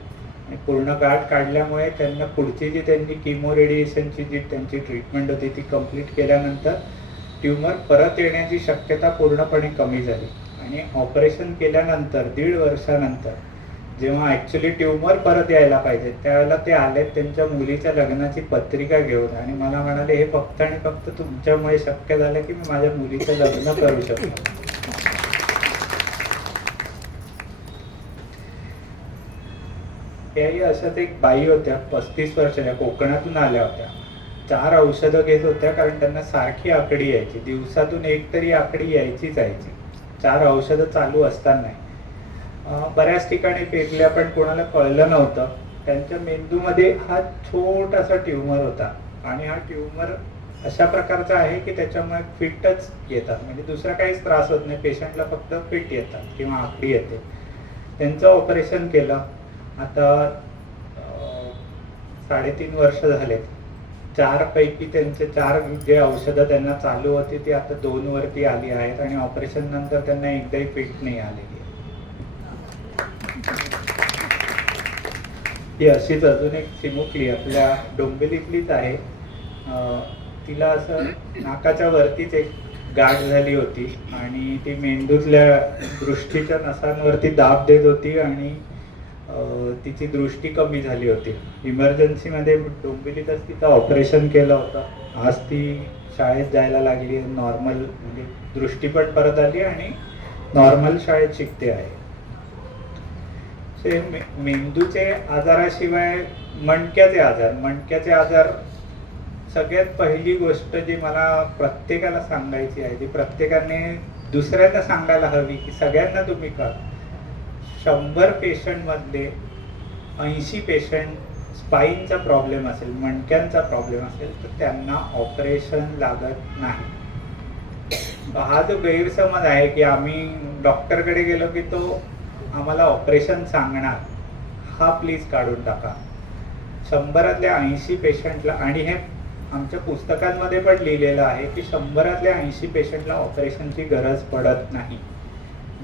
आणि पूर्ण गाठ काढल्यामुळे त्यांना पुढची जी त्यांची किमो रेडिएशनची जी त्यांची ट्रीटमेंट होती ती कंप्लीट केल्यानंतर ट्यूमर परत येण्याची शक्यता पूर्णपणे कमी झाली. आणि ऑपरेशन केल्यानंतर 1.5 वर्षानंतर जेव्हा ॲक्च्युली ट्यूमर परत यायला पाहिजे त्यावेळेला ते आले त्यांच्या मुलीच्या लग्नाची पत्रिका घेऊन आणि मला म्हणाले हे फक्त आणि फक्त तुमच्यामुळे शक्य झालं की मी माझ्या मुलीचं लग्न करू शकतो. त्याही अशाच एक बाई होत्या 35 वर्षाच्या, कोकणातून आल्या होत्या. 4 औषधं घेत होत्या कारण त्यांना सारखी आकडी यायची. दिवसातून एक तरी आकडी यायचीच यायची. 4 औषधं चालू असताना बऱ्याच ठिकाणी पेरल्या पण कोणाला कळलं नव्हतं. त्यांच्या मेंदूमध्ये हा छोटासा ट्यूमर होता आणि हा ट्यूमर अशा प्रकारचा आहे की त्याच्यामुळे फिटच येतात, म्हणजे दुसरा काहीच त्रास होत नाही. पेशंटला फक्त फिट येतात किंवा आकडी येते. त्यांचं ऑपरेशन केलं. आता 3.5 वर्ष झालेत. 4 पैकी त्यांचे 4 जे औषधं त्यांना चालू होती ती आता 2 वरती आली आहेत आणि ऑपरेशन नंतर त्यांना एकदाही फिट नाही आलेली. ही अशीच अजून एक चिमुकली आपल्या डोंबिवलीतलीच आहे. तिला असं नाकाच्या वरतीच एक गाठ झाली होती आणि ती मेंदूतल्या दृष्टीच्या नसांवरती दाब देत होती आणि तिची दृष्टी कमी झाली होती. इमर्जन्सीमध्ये डोंबिवलीतच तिचं ऑपरेशन केलं होतं. आज ती शाळेत जायला लागली, नॉर्मल म्हणजे दृष्टी पण परत आली आणि नॉर्मल शाळेत शिकते आहे. मेंदूचे आजाराशिवाय मणक्याचे आजार सगळ्यात पहिली गोष्ट जी मला प्रत्येकाला सांगायची आहे, ती प्रत्येकाने दुसऱ्यांना सांगायला हवी की सगळ्यांना तुम्ही का 100 पेशंटमधले 80 पेशंट स्पाईनचा प्रॉब्लेम असेल, मणक्यांचा प्रॉब्लेम असेल तर त्यांना ऑपरेशन लागत नाही. हा जो गैरसमज आहे की आम्ही डॉक्टरकडे गेलो की तो आम्हाला ऑपरेशन सांगणार, हा प्लीज काढून टाका. 100तल्या 80 पेशंटला, आणि हे आमच्या पुस्तकांमध्ये पण लिहिलेलं आहे की 100तल्या 80 पेशंटला ऑपरेशनची गरज पडत नाही.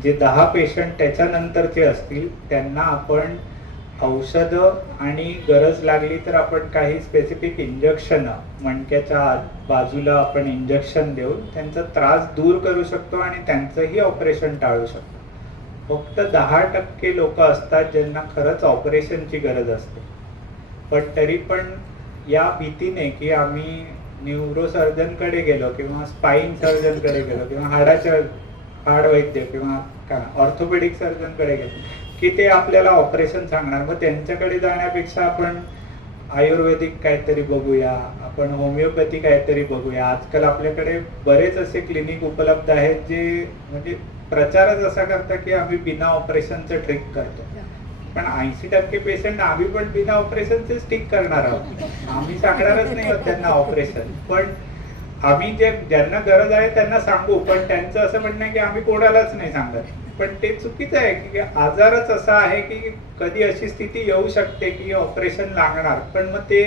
जे 10 पेशंट त्याच्यानंतरचे असतील त्यांना आपण औषधं आणि गरज लागली तर आपण काही स्पेसिफिक इंजेक्शन मणक्याच्या बाजूला आपण इंजेक्शन देऊन त्यांचा त्रास दूर करू शकतो आणि त्यांचंही ऑपरेशन टाळू शकतो. फक्त 10% लोक असतात ज्यांना खरंच ऑपरेशनची गरज असते. पण तरी पण या भीतीने की आम्ही न्यूरोसर्जनकडे गेलो किंवा स्पाईन सर्जनकडे गेलो किंवा हाड वैद्य किंवा ऑर्थोपेडिक सर्जनकडे गेलो की ते आपल्याला ऑपरेशन सांगणार, मग त्यांच्याकडे जाण्यापेक्षा आपण आयुर्वेदिक काहीतरी बघूया, आपण होमिओपॅथी काहीतरी बघूया. आजकाल आपल्याकडे बरेच असे क्लिनिक उपलब्ध आहेत जे म्हणजे प्रचारच असा करतात की आम्ही बिना ऑपरेशनचं ट्रीट करतो. पण 80% पेशंट आम्ही पण बिना ऑपरेशनचेच ट्रीट करणार आहोत. आम्ही सांगणारच नाही आहोत त्यांना ऑपरेशन, पण आम्ही ज्यांना गरज आहे त्यांना सांगू. पण त्यांचं असं म्हणणं आहे की आम्ही कोणालाच नाही सांगत. पण ते चुकीचं आहे की आजारच असा आहे की कधी अशी स्थिती येऊ शकते की ऑपरेशन लागणार, पण मग ते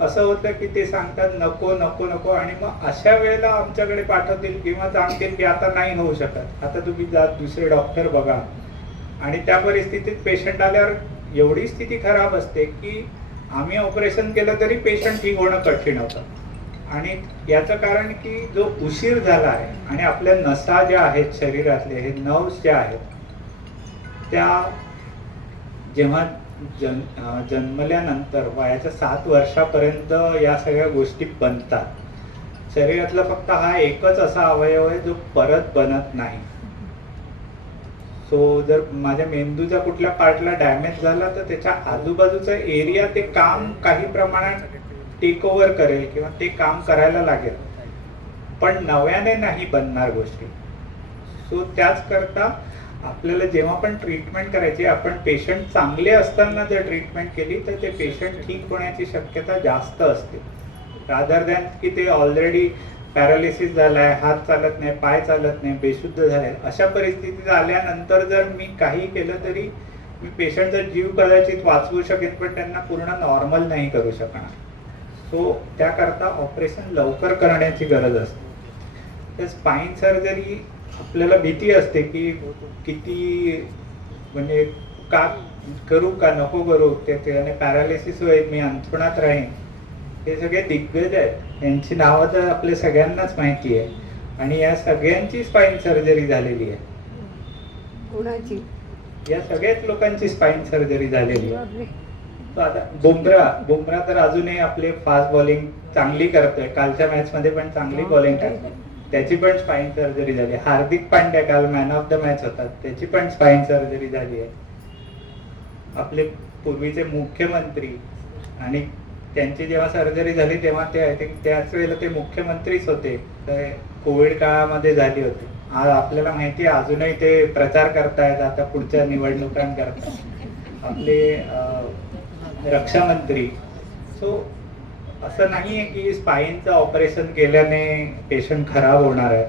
असं होतं की ते सांगतात नको नको नको, आणि मग अशा वेळेला आमच्याकडे पाठवतील किंवा सांगतील की आता नाही होऊ शकत, आता तुम्ही जा दुसरे डॉक्टर बघा. आणि त्या परिस्थितीत पेशंट आल्यावर एवढी स्थिती खराब असते की आम्ही ऑपरेशन केलं तरी पेशंट ठीक होणं कठीण होतं. आणि याचं कारण की जो उशीर झाला आहे आणि आपल्या नसा ज्या आहेत शरीरातले, हे नर्व्स ज्या आहेत त्या जेव्हा जन्मल्यानंतर वयाच्या 7 वर्षापर्यंत या सगळ्या गोष्टी बनतात. शरीरातला फक्त हा एकच असा अवयव आहे जो परत बनत नाही. सो जर माझ्या मेंदूचा कुठल्या पार्टला डॅमेज झाला तर त्याच्या आजूबाजूचा एरिया ते काम काही प्रमाणात टेक ओव्हर करेल किंवा ते काम करायला लागेल, पण नव्याने नाही बनणार गोष्टी. सो त्याच करता आपल्याला जेव्हा पण ट्रीटमेंट करायची, आपण पेशंट चांगले असताना जर ट्रीटमेंट केली तर ते पेशंट ठीक होण्याची शक्यता जास्त असते, रादर दॅन की ते ऑलरेडी पॅरालिसिस झालाय, हात चालत नाही, पाय चालत नाही, बेशुद्ध झाले. अशा परिस्थितीत आल्यानंतर जर मी काही केलं तरी मी पेशंटचा जीव कदाचित वाचवू शकेन, पण त्यांना पूर्ण नॉर्मल नाही करू शकणार. सो त्याकरता ऑपरेशन लवकर करण्याची गरज असते. तर स्पाईन सर्जरी आपल्याला भीती असते की किती म्हणजे का करू का नको करू, त्याने पॅरालिसिस होईल, मी अंथरुणात राहीन. हे सगळे दिग्गज आहेत, यांची नावं तर आपल्या सगळ्यांनाच माहिती आहे आणि या सगळ्यांची स्पाईन सर्जरी झालेली आहे. या सगळ्याच लोकांची स्पाईन सर्जरी झालेली आहे. आता बुमरा तर अजूनही आपले फास्ट बॉलिंग चांगली करतोय, कालच्या मॅच मध्ये पण चांगली बॉलिंग करतोय, त्याची पण स्पाईन सर्जरी झाली. हार्दिक पांड्या काल मॅन ऑफ द मॅच होता, त्याची पण स्पाईन सर्जरी झाली आहे. आपले पूर्वीचे मुख्यमंत्री, आणि त्यांची जेव्हा सर्जरी झाली तेव्हा ते आय थिंक त्याच वेळेला ते मुख्यमंत्रीच होते, तर कोविड काळामध्ये झाली होती. आज आपल्याला माहिती आहे अजूनही ते प्रचार करतायत, आता पुढच्या निवडणुकांकरता. आपले रक्षा मंत्री. सो असं नाही आहे की स्पाईनचं ऑपरेशन केल्याने पेशंट खराब होणार आहे.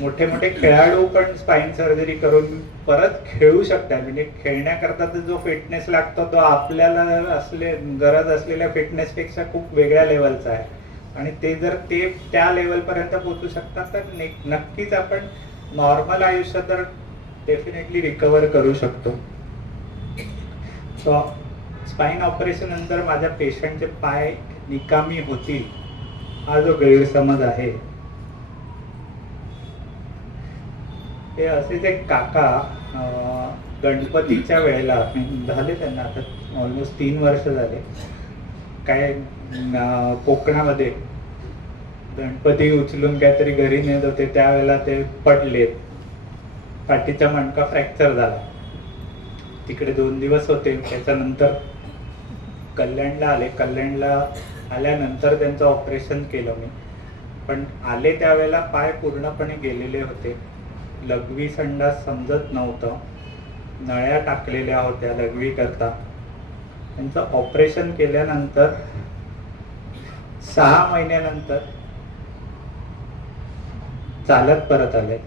मोठे मोठे खेळाडू पण स्पाईन सर्जरी करून परत खेळू शकतात. म्हणजे खेळण्याकरता तर जो फिटनेस लागतो तो आपल्याला गरज असलेल्या फिटनेस पेक्षा खूप वेगळ्या लेवलचा आहे, आणि ते जर ते त्या लेवल पर्यंत पोहोचू शकतात तर नक्कीच आपण नॉर्मल आयुष्य तर डेफिनेटली रिकवर करू शकतो. सो स्पाईन ऑपरेशन नंतर माझ्या पेशंटचे पाय निकामी होतील हा जो गैरसमज आहे ते असेच एक काका गणपतीच्या वेळेला झाले त्यांना आता ऑलमोस्ट 3 वर्ष झाले, काय कोकणामध्ये गणपती उचलून काहीतरी घरी नेत होते, त्यावेळेला ते पडलेत, पाठीचा मणका फ्रॅक्चर झाला. तिकडे 2 दिवस होते. त्याच्यानंतर कल्याणला आले. कल्याणला आल्यानंतर त्यांचं ऑपरेशन केलं मी. पण आले त्यावेळेला पाय पूर्णपणे गेलेले होते, लघवी संडास समजत नव्हतं, नळ्या टाकलेल्या होत्या लघवी करता. त्यांचं ऑपरेशन केल्यानंतर 6 महिन्यानंतर चालत परत आले.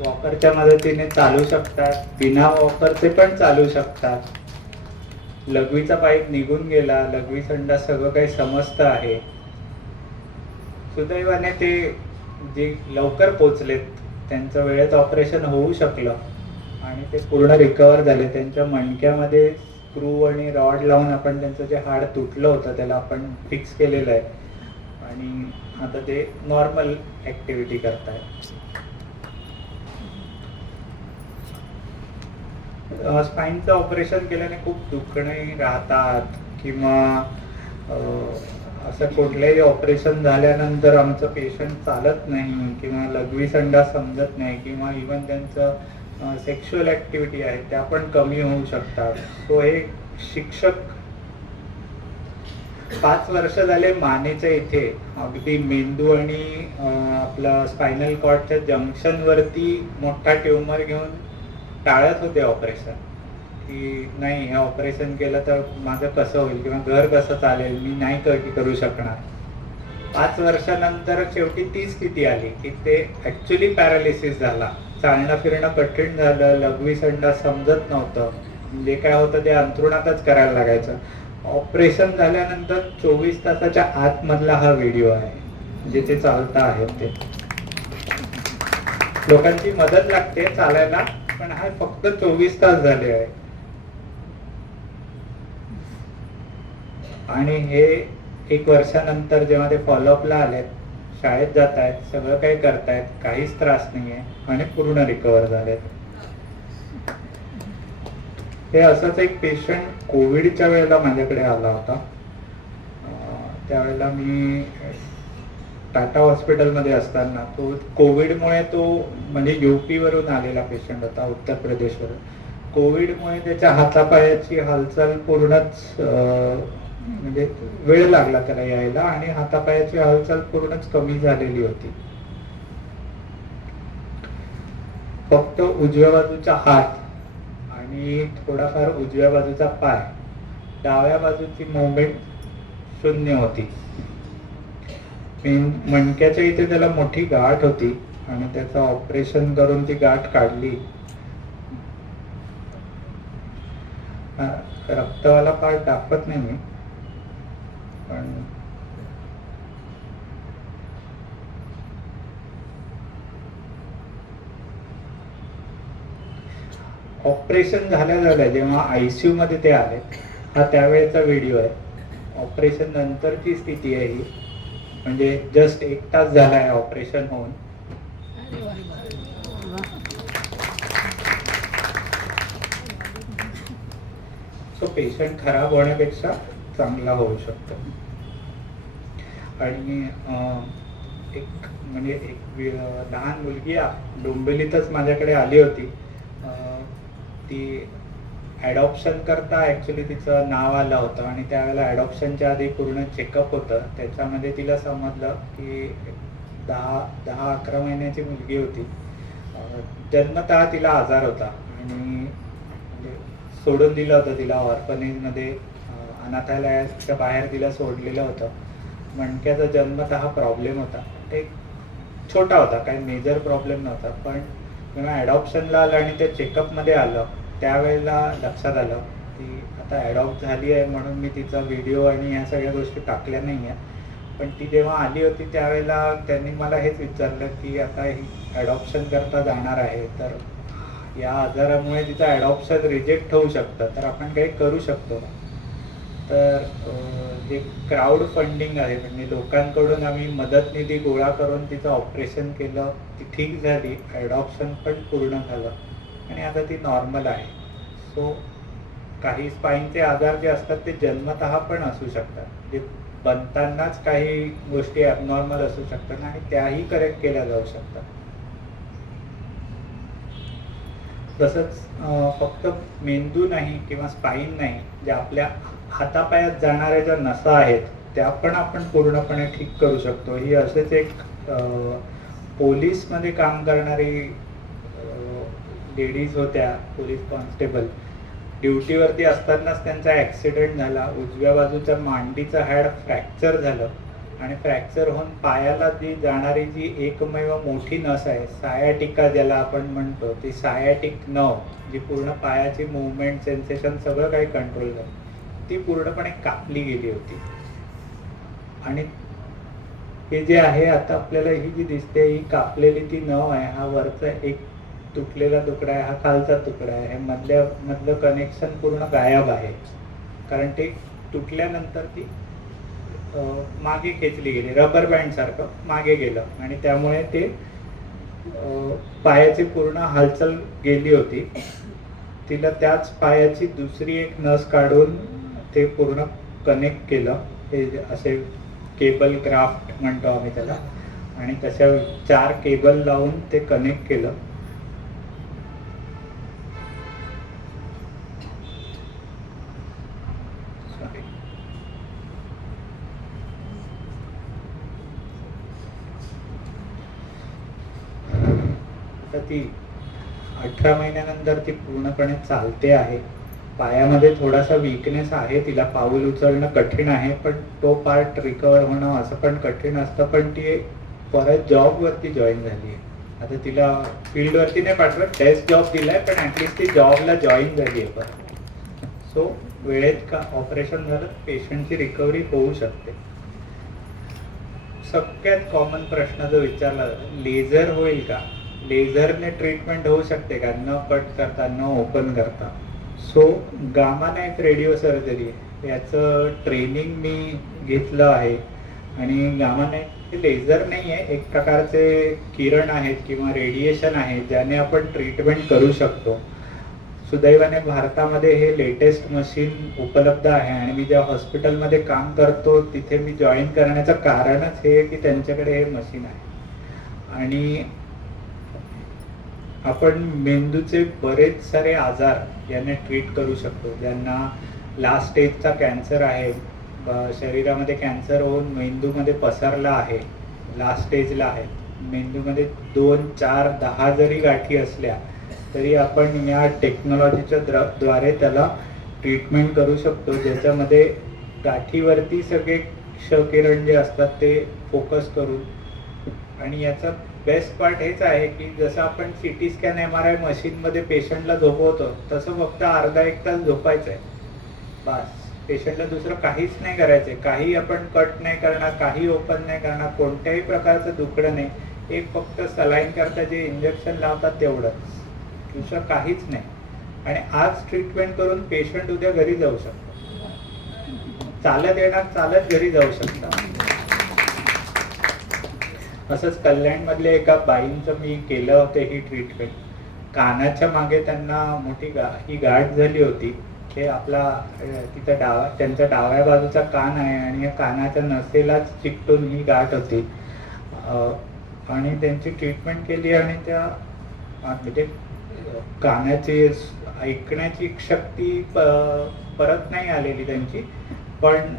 वॉकरच्या मदतीने चालू शकतात, बिना वॉकरचे पण चालू शकतात. लघवीचा पाईप निघून गेला, लघवी संडास सगळं काही समजतं आहे. सुदैवाने ते जे लवकर पोचलेत, त्यांचं वेळेत ऑपरेशन होऊ शकलं आणि ते पूर्ण रिकवर झाले. त्यांच्या मणक्यामध्ये स्क्रू आणि रॉड लावून आपण त्यांचं जे हाड तुटलं होतं त्याला आपण फिक्स केलेलं आहे आणि आता ते नॉर्मल ॲक्टिव्हिटी करतायत. स्पाईनचं ऑपरेशन केल्याने खूप दुखणे राहतात किंवा असं कुठलंही ऑपरेशन झाल्यानंतर आमचं पेशंट चालत नाही किंवा लघवी संडास समजत नाही किंवा इवन त्यांचं सेक्शुअल ॲक्टिव्हिटी आहे त्या पण कमी होऊ शकतात. सो हे शिक्षक 5 वर्ष झाले मानेच्या इथे अगदी मेंदू आणि आपलं स्पायनल कॉर्डच्या जंक्शनवरती मोठा ट्युमर घेऊन टाळत होते ऑपरेशन, की नाही हे ऑपरेशन केलं तर माझं कसं होईल किंवा घर कसं चालेल, मी नाही करू शकणार. 5 वर्षानंतर शेवटी ती स्थिती आली की ते ॲक्च्युली पॅरालिसिस झाला, चालणं फिरणं कठीण झालं, लघवी संडास समजत नव्हतं, जे काय होतं ते अंथरुणातच करायला लागायचं. ऑपरेशन झाल्यानंतर 24 तासाच्या आतमधला हा व्हिडिओ आहे जिथे चालता आहेत ते. लोकांची मदत लागते चालायला, पण हा फक्त 24 तास झाले आहे. आणि हे 1 वर्षानंतर जेव्हा ते फॉलोअपला आलेत, शाळेत जात आहेत, सगळं काही करतायत, काहीच त्रास नाहीये आणि पूर्ण रिकवर झालेत. हे असंच एक पेशंट कोविडच्या वेळेला माझ्याकडे आला होता. त्यावेळेला मी टाटा हॉस्पिटलमध्ये असताना तो कोविडमुळे तो म्हणजे UP वरून आलेला पेशंट होता, उत्तर प्रदेशवरून. कोविडमुळे त्याच्या हातापायाची हालचाल पूर्णच म्हणजे वेळ लागला त्याला यायला आणि हातापायाची हालचाल पूर्णच कमी झालेली होती. फक्त उजव्या बाजूचा हात आणि थोडाफार उजव्या बाजूचा पाय, डाव्या बाजूची मुवमेंट शून्य होती. मणक्याच्या इथे त्याला मोठी गाठ होती आणि त्याचं ऑपरेशन करून ती गाठ काढली. रक्तवाला पार्ट दाखवत नाही मी, पण ऑपरेशन झाल्या जेव्हा ICU मध्ये ते आले, हा त्यावेळेचा व्हिडिओ आहे. ऑपरेशन नंतरची स्थिती आहे ही, म्हणजे जस्ट 1 तास झाला आहे ऑपरेशन होऊन. सो पेशंट खराब होण्यापेक्षा चांगला होऊ शकतो. आणि एक लहान मुलगी डोंबिवलीतच माझ्याकडे आली होती. ती ॲडॉप्शन करता ॲक्च्युली तिचं नाव आलं होतं आणि त्यावेळेला ॲडॉप्शनच्या आधी पूर्ण चेकअप होतं. त्याच्यामध्ये तिला समजलं की 10-11 महिन्याची मुलगी होती. जन्मतः तिला आजार होता आणि म्हणजे सोडून दिलं होतं तिला ऑर्फनेजमध्ये, अनाथालयाच्या बाहेर तिला सोडलेलं होतं. मणक्याचा जन्मतः प्रॉब्लेम होता. ते छोटा होता, काही मेजर प्रॉब्लेम नव्हता. पण जेव्हा ॲडॉप्शनला आलं आणि ते चेकअपमध्ये आलं त्यावेळेला लक्षात आलं की आता ॲडॉप्ट झाली आहे, म्हणून मी तिचा व्हिडिओ आणि ह्या सगळ्या गोष्टी टाकल्या नाही आहे. पण ती जेव्हा आली होती त्यावेळेला त्यांनी मला हेच विचारलं की आता ही ॲडॉप्शन करता जाणार आहे, तर या आजारामुळे तिचं ॲडॉप्शन रिजेक्ट होऊ शकतं, तर आपण काही करू शकतो. तर जे क्राऊड फंडिंग आहे, म्हणजे लोकांकडून आम्ही मदत निधी गोळा करून तिचं ऑपरेशन केलं, ती ठीक झाली, ॲडॉप्शन पण पूर्ण झालं आणि आता ती नॉर्मल आहे. सो काही स्पाईनचे आजार जे असतात ते जन्मतः पण असू शकतात, जे बनतानाच काही गोष्टी ॲबनॉर्मल असू शकतात आणि त्याही करेक्ट केल्या जाऊ शकतात. तसंच फक्त मेंदू नाही किंवा स्पाईन नाही, ज्या आपल्या हातापायात जाणाऱ्या ज्या नसा आहेत त्या पण आपण पूर्णपणे ठीक करू शकतो. ही असेच एक पोलीसमध्ये काम करणारी लेडीज होत्या, पोलीस कॉन्स्टेबल. ड्युटीवरती असतानाच त्यांचा ॲक्सिडेंट झाला. उजव्या बाजूच्या मांडीचं हॅड फ्रॅक्चर झालं आणि फ्रॅक्चर होऊन पायाला जी जाणारी जी एकमेव मोठी नस आहे, सायाटिका ज्याला आपण म्हणतो, ती सायाटिक नर्व जी पूर्ण पायाची मूवमेंट, सेन्सेशन सगळं काही कंट्रोल करते, ती पूर्णपणे कापली गेली होती. आणि हे जे आहे आता आपल्याला ही जी दिसते, ही कापलेली ती नर्व आहे. हा वरचा एक तुटलेला तुकडा आहे, हा खालचा तुकडा आहे. हे मधलं कनेक्शन पूर्ण गायब आहे, कारण ते तुटल्यानंतर ती मागे खेचली गेली, रबर बँड सारखं मागे गेलं आणि त्यामुळे ते पायाची पूर्ण हालचाल गेली होती. तिला त्याच पायाची दुसरी एक नस काढून ते पूर्ण कनेक्ट केलं. हे असे केबल ग्राफ्ट म्हणतो आम्ही त्याला, आणि तशा 4 केबल लावून ते कनेक्ट केलं. आता ती 18 महिन्यानंतर ती पूर्णपणे चालते आहे. पायामध्ये थोडासा वीकनेस आहे, तिला पाऊल उचलणं कठीण आहे, पण तो पार्ट रिकवर होणं असं पण कठीण असतं. पण ती परत जॉबवरती जॉईन झाली आहे. आता तिला फील्डवरती नाही पाठवत, डेस्क जॉब दिलाय, पण ॲटलिस्ट ती जॉबला जॉईन झाली आहे परत. सो वेळेत का ऑपरेशन झालं, पेशंटची रिकव्हरी होऊ शकते. सगळ्यात कॉमन प्रश्न जो विचारला जातो, लेझर होईल का? लेझरने ट्रीटमेंट होऊ शकते का, न कट करता, न ओपन करता? So gamma knife radio surgery, याचं ट्रेनिंग मी घेतलं आहे. आणि गामा नाईफ हे लेझर नाही आहे, एक प्रकारचे किरण आहेत किंवा रेडिएशन आहे, ज्याने आपण ट्रीटमेंट करू शकतो. सुदैवाने भारतामध्ये हे लेटेस्ट मशीन उपलब्ध आहे आणि मी ज्या हॉस्पिटलमध्ये काम करतो तिथे मी जॉईन करण्याचं कारणच हे की त्यांच्याकडे हे मशीन आहे. आणि आपण मेंदूचे बरेच सारे आजार याने ट्रीट करू शकतो. ज्यांना लास्ट स्टेजचा कॅन्सर आहे, शरीरामध्ये कॅन्सर होऊन मेंदूमध्ये पसरला आहे, लास्ट स्टेजला आहे, मेंदूमध्ये 2, 4, 10 जरी गाठी असल्या तरी आपण या टेक्नॉलॉजीच्या द्वारे त्याला ट्रीटमेंट करू शकतो, ज्याच्यामध्ये गाठीवरती सगळे क्षकिरण जे असतात ते फोकस करून. आणि याचा बेस्ट पार्ट हेच आहे की जसं आपण CT स्कॅन MRI मशीनमध्ये पेशंटला झोपवतो, तसं फक्त अर्धा 1 तास झोपायचं आहे बस. पेशंटला दुसरं काहीच नाही करायचं आहे, काही आपण कट नाही करणार, काही ओपन नाही करणार, कोणत्याही प्रकारचं दुखणं नाही. एक फक्त सलाईन करता जे इंजेक्शन लावतात तेवढंच, दुसरं काहीच नाही. आणि आज ट्रीटमेंट करून पेशंट उद्या घरी जाऊ शकतो, चालत येणार, चालत घरी जाऊ शकतात. असंच कल्याणमधल्या एका बाईंचं मी केलं होतं ही ट्रीटमेंट. कानाच्या मागे त्यांना मोठी ही गाठ झाली होती. ते आपला तिथं त्यांच्या डाव्या बाजूचा कान आहे आणि या कानाच्या नसेलाच चिकटून ही गाठ होती. आणि त्यांची ट्रीटमेंट केली आणि त्या म्हणजे कानाची ऐकण्याची शक्ती परत नाही आलेली त्यांची, पण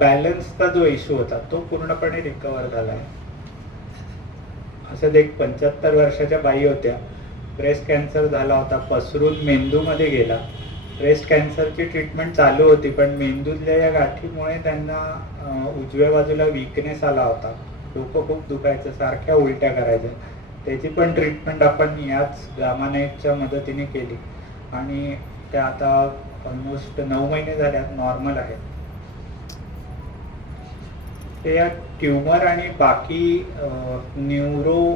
बॅलन्सचा जो इश्यू होता तो पूर्णपणे रिकवर झाला आहे. असंच एक 75 वर्षाच्या बाई होत्या, ब्रेस्ट कॅन्सर झाला होता, पसरून मेंदूमध्ये गेला. ब्रेस्ट कॅन्सरची ट्रीटमेंट चालू होती, पण मेंदूतल्या या गाठीमुळे त्यांना उजव्या बाजूला वीकनेस आला होता, डोकं खूप दुखायचं, सारख्या उलट्या करायच्या. त्याची पण ट्रीटमेंट आपण याच गामा नाईफच्या मदतीने केली आणि त्या आता ऑलमोस्ट 9 महिने झाल्यात नॉर्मल आहेत. ते या ट्यूमर आणि बाकी न्यूरो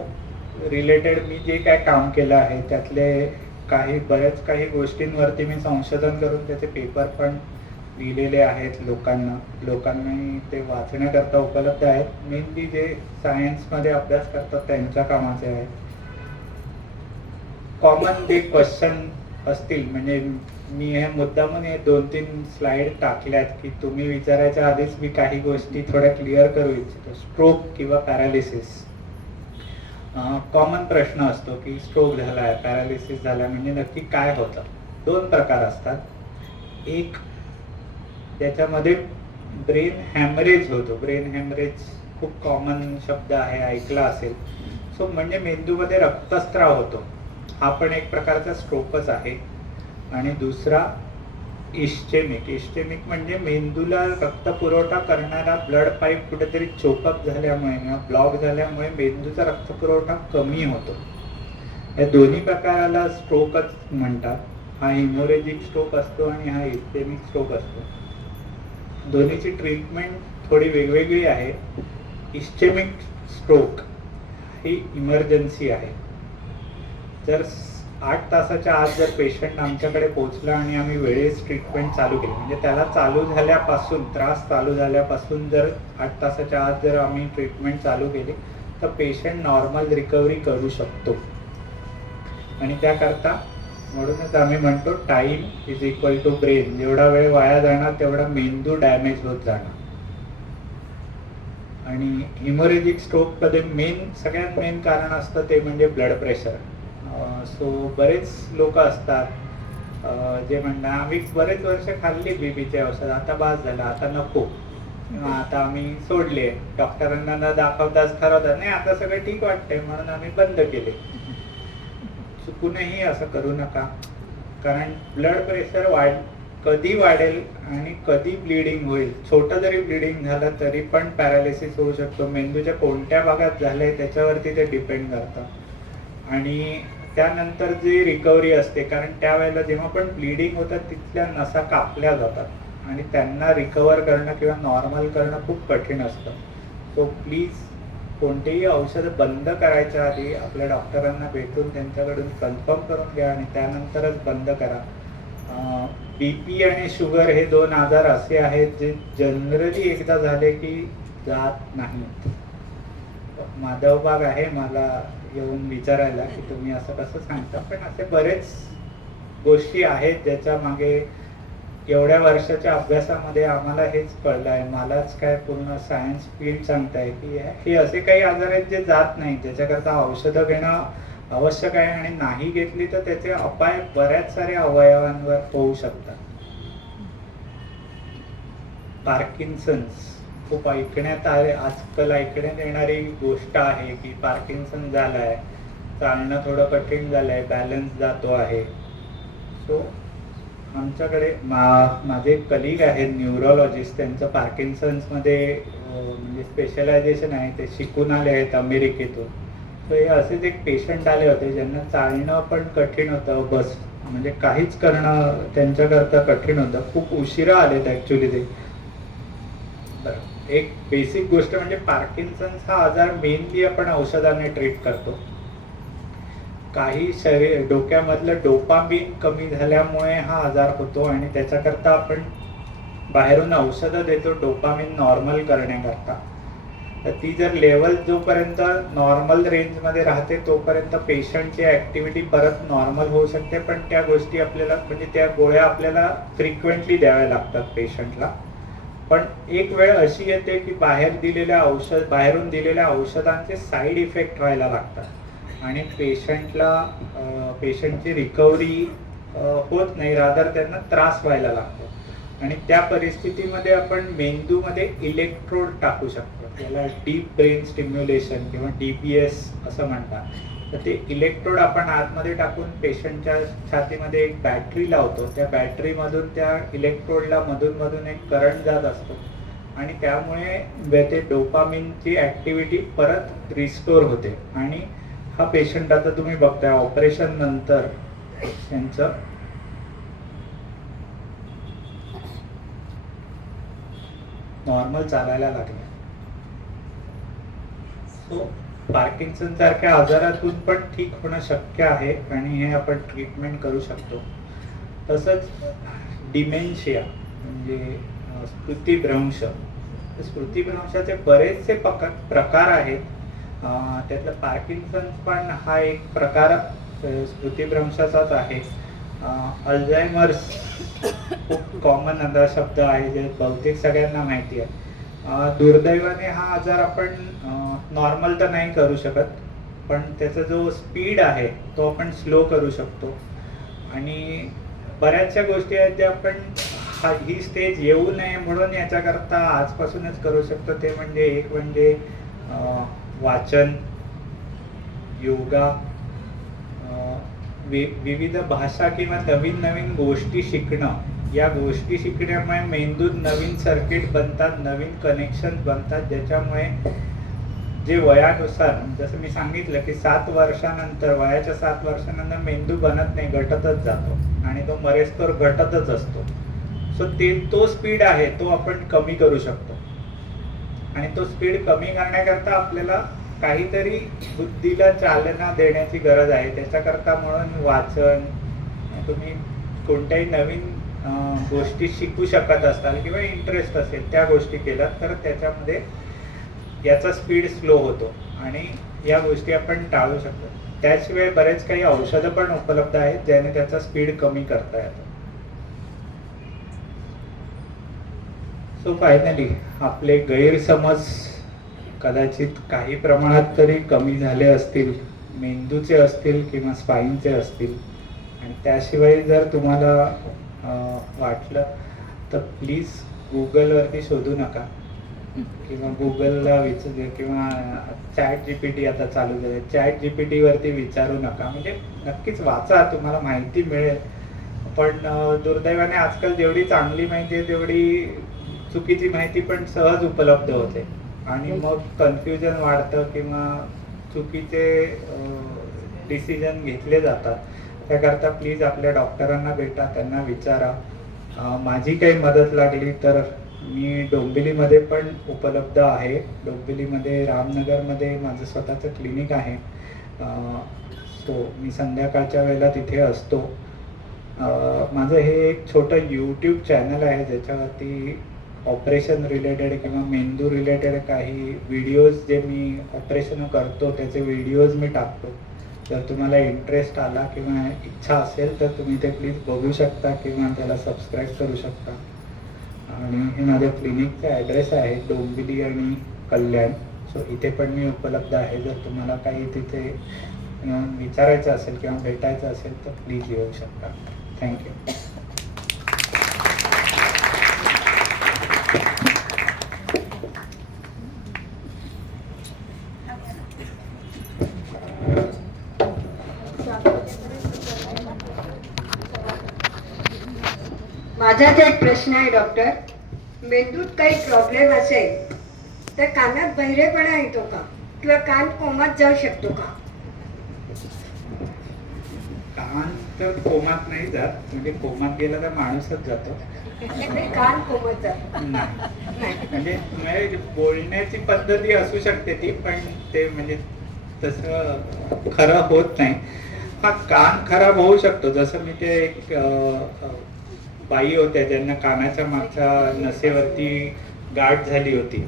रिलेटेड मी जे काय काम केलं आहे त्यातले बऱ्याच काही गोष्टींवरती मी संशोधन करून त्याचे पेपर पण लिहिलेले आहेत लोकांनी ते वाचण्याकरता उपलब्ध आहेत. मेनली जे सायन्समध्ये अभ्यास करतात त्यांच्या कामाचे आहेत. कॉमन जे क्वेश्चन असतील, म्हणजे मी हे मुद्दामून हे 2-3 स्लाइड टाकल्यात की तुम्ही विचारायच्या आधीच मी काही गोष्टी थोड्या क्लिअर करू इच्छितो. स्ट्रोक किंवा पॅरालिसिस कॉमन प्रश्न असतो की स्ट्रोक झालाय, पॅरालिसिस झालाय म्हणजे नक्की काय होतं. 2 प्रकार असतात. एक, त्याच्यामध्ये ब्रेन हॅमरेज होतो. ब्रेन हॅमरेज खूप कॉमन शब्द आहे, ऐकला असेल. सो म्हणजे मेंदूमध्ये रक्तस्राव होतो. हा पण एक प्रकारचा स्ट्रोकच आहे. आणि दुसरा इस्चेमिक म्हणजे मेंदूला रक्त पुरवठा करणारा ब्लड पाईप कुठेतरी चोकअप झाल्यामुळे किंवा ब्लॉक झाल्यामुळे मेंदूचा रक्त पुरवठा कमी होतो. या दोन्ही प्रकाराला स्ट्रोकच म्हणतात. हा हिमोरेजिक स्ट्रोक असतो आणि हा इस्चेमिक स्ट्रोक असतो. दोन्हीची ट्रीटमेंट थोडी वेगवेगळी आहे. इस्चेमिक स्ट्रोक ही इमर्जन्सी आहे. जर 8 तासाच्या आत जर पेशंट आमच्याकडे पोहोचला आणि आम्ही वेळेस ट्रीटमेंट चालू केली, म्हणजे त्याला त्रास चालू झाल्यापासून जर 8 तासाच्या आत जर आम्ही ट्रीटमेंट चालू केली तर पेशंट नॉर्मल रिकव्हरी करू शकतो. आणि त्याकरता म्हणूनच आम्ही म्हणतो time is equal to brain. जेवढा वेळ वाया जाणार तेवढा मेंदू डॅमेज होत जाणार. आणि हिमोरेजिक स्ट्रोक मध्ये सगळ्यात मेन कारण असतं ते म्हणजे ब्लड प्रेशर. सो बरेच लोक असतात जे म्हणतात आम्ही बरेच वर्ष खाल्ली बीपीचे औषध, आता बास झाला, आता नको, किंवा आता आम्ही सोडले, डॉक्टरांना न दाखवताच ठरवतात नाही आता सगळं ठीक वाटतंय म्हणून आम्ही बंद केले. चुकूनही असं करू नका. कारण ब्लड प्रेशर कधी वाढेल आणि कधी ब्लिडिंग होईल, छोटं जरी ब्लिडिंग झालं तरी पण पॅरालिसिस होऊ शकतो. मेंदूच्या कोणत्या भागात झालंय त्याच्यावरती ते डिपेंड करतं. आणि त्यानंतर जी रिकव्हरी असते, कारण त्यावेळेला जेव्हा पण ब्लिडिंग होतं तिथल्या नसा कापल्या जातात आणि त्यांना रिकवर करणं किंवा नॉर्मल करणं खूप कठीण असतं. सो प्लीज कोणतेही औषध बंद करायच्या आधी आपल्या डॉक्टरांना भेटून त्यांच्याकडून कन्फर्म करून घ्या आणि त्यानंतरच बंद करा. बीपी आणि शुगर हे 2 आजार असे आहेत जे जनरली एकदा झाले की जात नाहीत. माधवबाग आहे मला येऊन विचारायला की तुम्ही असं कसं सांगता, पण असे बरेच गोष्टी आहेत ज्याच्या मागे एवढ्या वर्षाच्या अभ्यासामध्ये आम्हाला हेच कळलं आहे. मलाच काय पूर्ण सायन्स फील्ड सांगताय की हे असे काही आजार आहेत जे जात नाहीत, ज्याच्याकरता औषधं घेणं आवश्यक आहे आणि नाही घेतली तर त्याचे अपाय बऱ्याच साऱ्या अवयवांवर होऊ शकतात. पार्किन्सन्स खूप आजकाल ऐकण्यात येणारी गोष्ट आहे की पार्किन्सन झालाय, चालणं थोडं कठीण झालंय, बॅलन्स जातो आहे. सो आमच्याकडे माझे एक कलिग आहेत न्यूरोलॉजिस्ट, त्यांचं पार्किन्सन्समध्ये म्हणजे स्पेशलायझेशन आहे, ते शिकून आले आहेत अमेरिकेतून. सो हे असेच एक पेशंट आले होते ज्यांना चालणं पण कठीण होतं, म्हणजे काहीच करणं त्यांच्याकरता कठीण होतं. खूप उशिरा आलेत ॲक्च्युली ते. एक बेसिक गोष्ट म्हणजे पार्किन्सन्स हा आजार मेनली आपण औषधाने ट्रीट करतो. काही डोक्यामधलं डोपामिन कमी झाल्यामुळे हा आजार होतो आणि त्याच्याकरता आपण बाहेरून औषधं देतो डोपामिन नॉर्मल करण्याकरता. तर ती जर लेवल जोपर्यंत नॉर्मल रेंजमध्ये राहते तोपर्यंत पेशंटची ॲक्टिव्हिटी परत नॉर्मल होऊ शकते. पण त्या गोष्टी आपल्याला म्हणजे त्या गोळ्या आपल्याला फ्रिक्वेंटली द्याव्या लागतात पेशंटला. पण एक वेळ अशी येते की बाहेरून दिलेल्या औषधांचे साईड इफेक्ट व्हायला लागतात आणि पेशंटची रिकव्हरी होत नाही, रादर त्यांना त्रास व्हायला लागतो. आणि त्या परिस्थितीमध्ये आपण मेंदूमध्ये इलेक्ट्रोड टाकू शकतो, त्याला डीप ब्रेन स्टिम्युलेशन किंवा DBS असं म्हणतात. तर ते इलेक्ट्रोड आपण आतमध्ये टाकून पेशंटच्या छातीमध्ये एक बॅटरी लावतो. त्या बॅटरीमधून त्या इलेक्ट्रोडला मधून एक करंट जात असतो आणि त्यामुळे ते डोपामिनची ॲक्टिव्हिटी परत रिस्टोर होते. आणि हा पेशंट आता तुम्ही बघताय ऑपरेशन नंतर त्यांचं नॉर्मल चालायला लागलं. सो पार्किन्सन सारख्या आजारातून पण ठीक होणं शक्य आहे आणि हे आपण ट्रीटमेंट करू शकतो. तसंच डिमेन्शिया म्हणजे स्मृतिभ्रंश. स्मृतिभ्रंशाचे बरेचसे प्रकार आहेत. त्यातलं पार्किन्सन पण हा एक प्रकार स्मृतिभ्रंशाचाच आहे. अल्झायमर्स खूप कॉमन असा शब्द आहे जे बहुतेक सगळ्यांना माहिती आहे. दुर्दैवाने हा आजार आपण नॉर्मल तर नाही करू शकत, पण त्याचा जो स्पीड आहे तो आपण स्लो करू शकतो. आणि बऱ्याचशा गोष्टी आहेत ज्या आपण ही स्टेज येऊ नये म्हणून याच्याकरता आजपासूनच करू शकतो. ते म्हणजे एक म्हणजे वाचन, योगा, विविध भाषा किंवा नवीन नवीन गोष्टी शिकणं. या गोष्टी शिकण्यामुळे मेंदूत नवीन सर्किट बनतात, नवीन कनेक्शन बनतात, ज्याच्यामुळे जे वयानुसार, जसं मी सांगितलं की 7 वर्षानंतर, वयाच्या 7 वर्षानंतर मेंदू बनत नाही, घटतच जातो आणि तो मरेस्तोवर घटतच असतो. सो तो स्पीड आहे तो आपण कमी करू शकतो. आणि तो स्पीड कमी करण्याकरता आपल्याला काहीतरी बुद्धीला चालना देण्याची गरज आहे. त्याच्याकरता म्हणून वाचन, तुम्ही कोणत्याही नवीन गोष्टी शिकू शकत असाल किंवा इंटरेस्ट असेल त्या गोष्टी केल्या तर त्याच्यामध्ये याचा स्पीड स्लो होतो आणि या गोष्टी आपण टाळू शकतो. त्याशिवाय बरेच काही औषधं पण उपलब्ध आहेत ज्याने त्याचा स्पीड कमी करता येतो. सो फायनली आपले गैरसमज कदाचित काही प्रमाणात तरी कमी झाले असतील, मेंदूचे असतील किंवा स्पाईनचे असतील. आणि त्याशिवाय जर तुम्हाला वाटलं तर प्लीज गुगलवरती शोधू नका किंवा गुगलला विचार किंवा ChatGPT आता चालू झाले, ChatGPT वरती विचारू नका. म्हणजे नक्कीच वाचा, तुम्हाला माहिती मिळेल. पण दुर्दैवाने आजकाल जेवढी चांगली माहिती आहे तेवढी चुकीची माहिती पण सहज उपलब्ध होते आणि मग कन्फ्युजन वाढतं किंवा चुकीचे डिसिजन घेतले जातात. त्याकरता प्लीज आपल्या डॉक्टरांना भेटा, त्यांना विचारा. माझी काही मदत लागली तर मी डोंबिवलीमध्ये पण उपलब्ध आहे. डोंबिवलीमध्ये रामनगरमध्ये माझं स्वतःचं क्लिनिक आहे. सो मी संध्याकाळच्या वेळेला तिथे असतो. माझं हे एक छोटं यूट्यूब चॅनल आहे ज्याच्यावरती ऑपरेशन रिलेटेड किंवा मेंदू रिलेटेड काही व्हिडिओज जे मी ऑपरेशन करतो त्याचे व्हिडिओज मी टाकतो. जर तुम्हाला इंटरेस्ट आला किंवा इच्छा असेल तर तुम्ही ते प्लीज बघू शकता किंवा त्याला सबस्क्राईब करू शकता. आणि हे माझ्या क्लिनिकचा ॲड्रेस आहे डोंबिवली आणि कल्याण. सो इथे पण मी उपलब्ध आहे. जर तुम्हाला काही तिथे विचारायचं असेल किंवा भेटायचं असेल तर प्लीज येऊ शकता. थँक्यू. माझाच एक प्रश्न आहे डॉक्टर. मेंदूत काही प्रॉब्लेम असेल तर कानात बहिरेपणा येतो का किंवा कान कोमात जाऊ शकतो का? कान तर कोमात नाही जात, म्हणजे कोमात गेला तर माणूसच जातो. कान कोमात जातो म्हणजे बोलण्याची पद्धती असू शकते ती, पण ते म्हणजे तसं खरं होत नाही. हा कान खराब होऊ शकतो. जसं मी ते एक बाई होत्या ज्यांना कानाच्या मागच्या नसेवरती गाठ झाली होती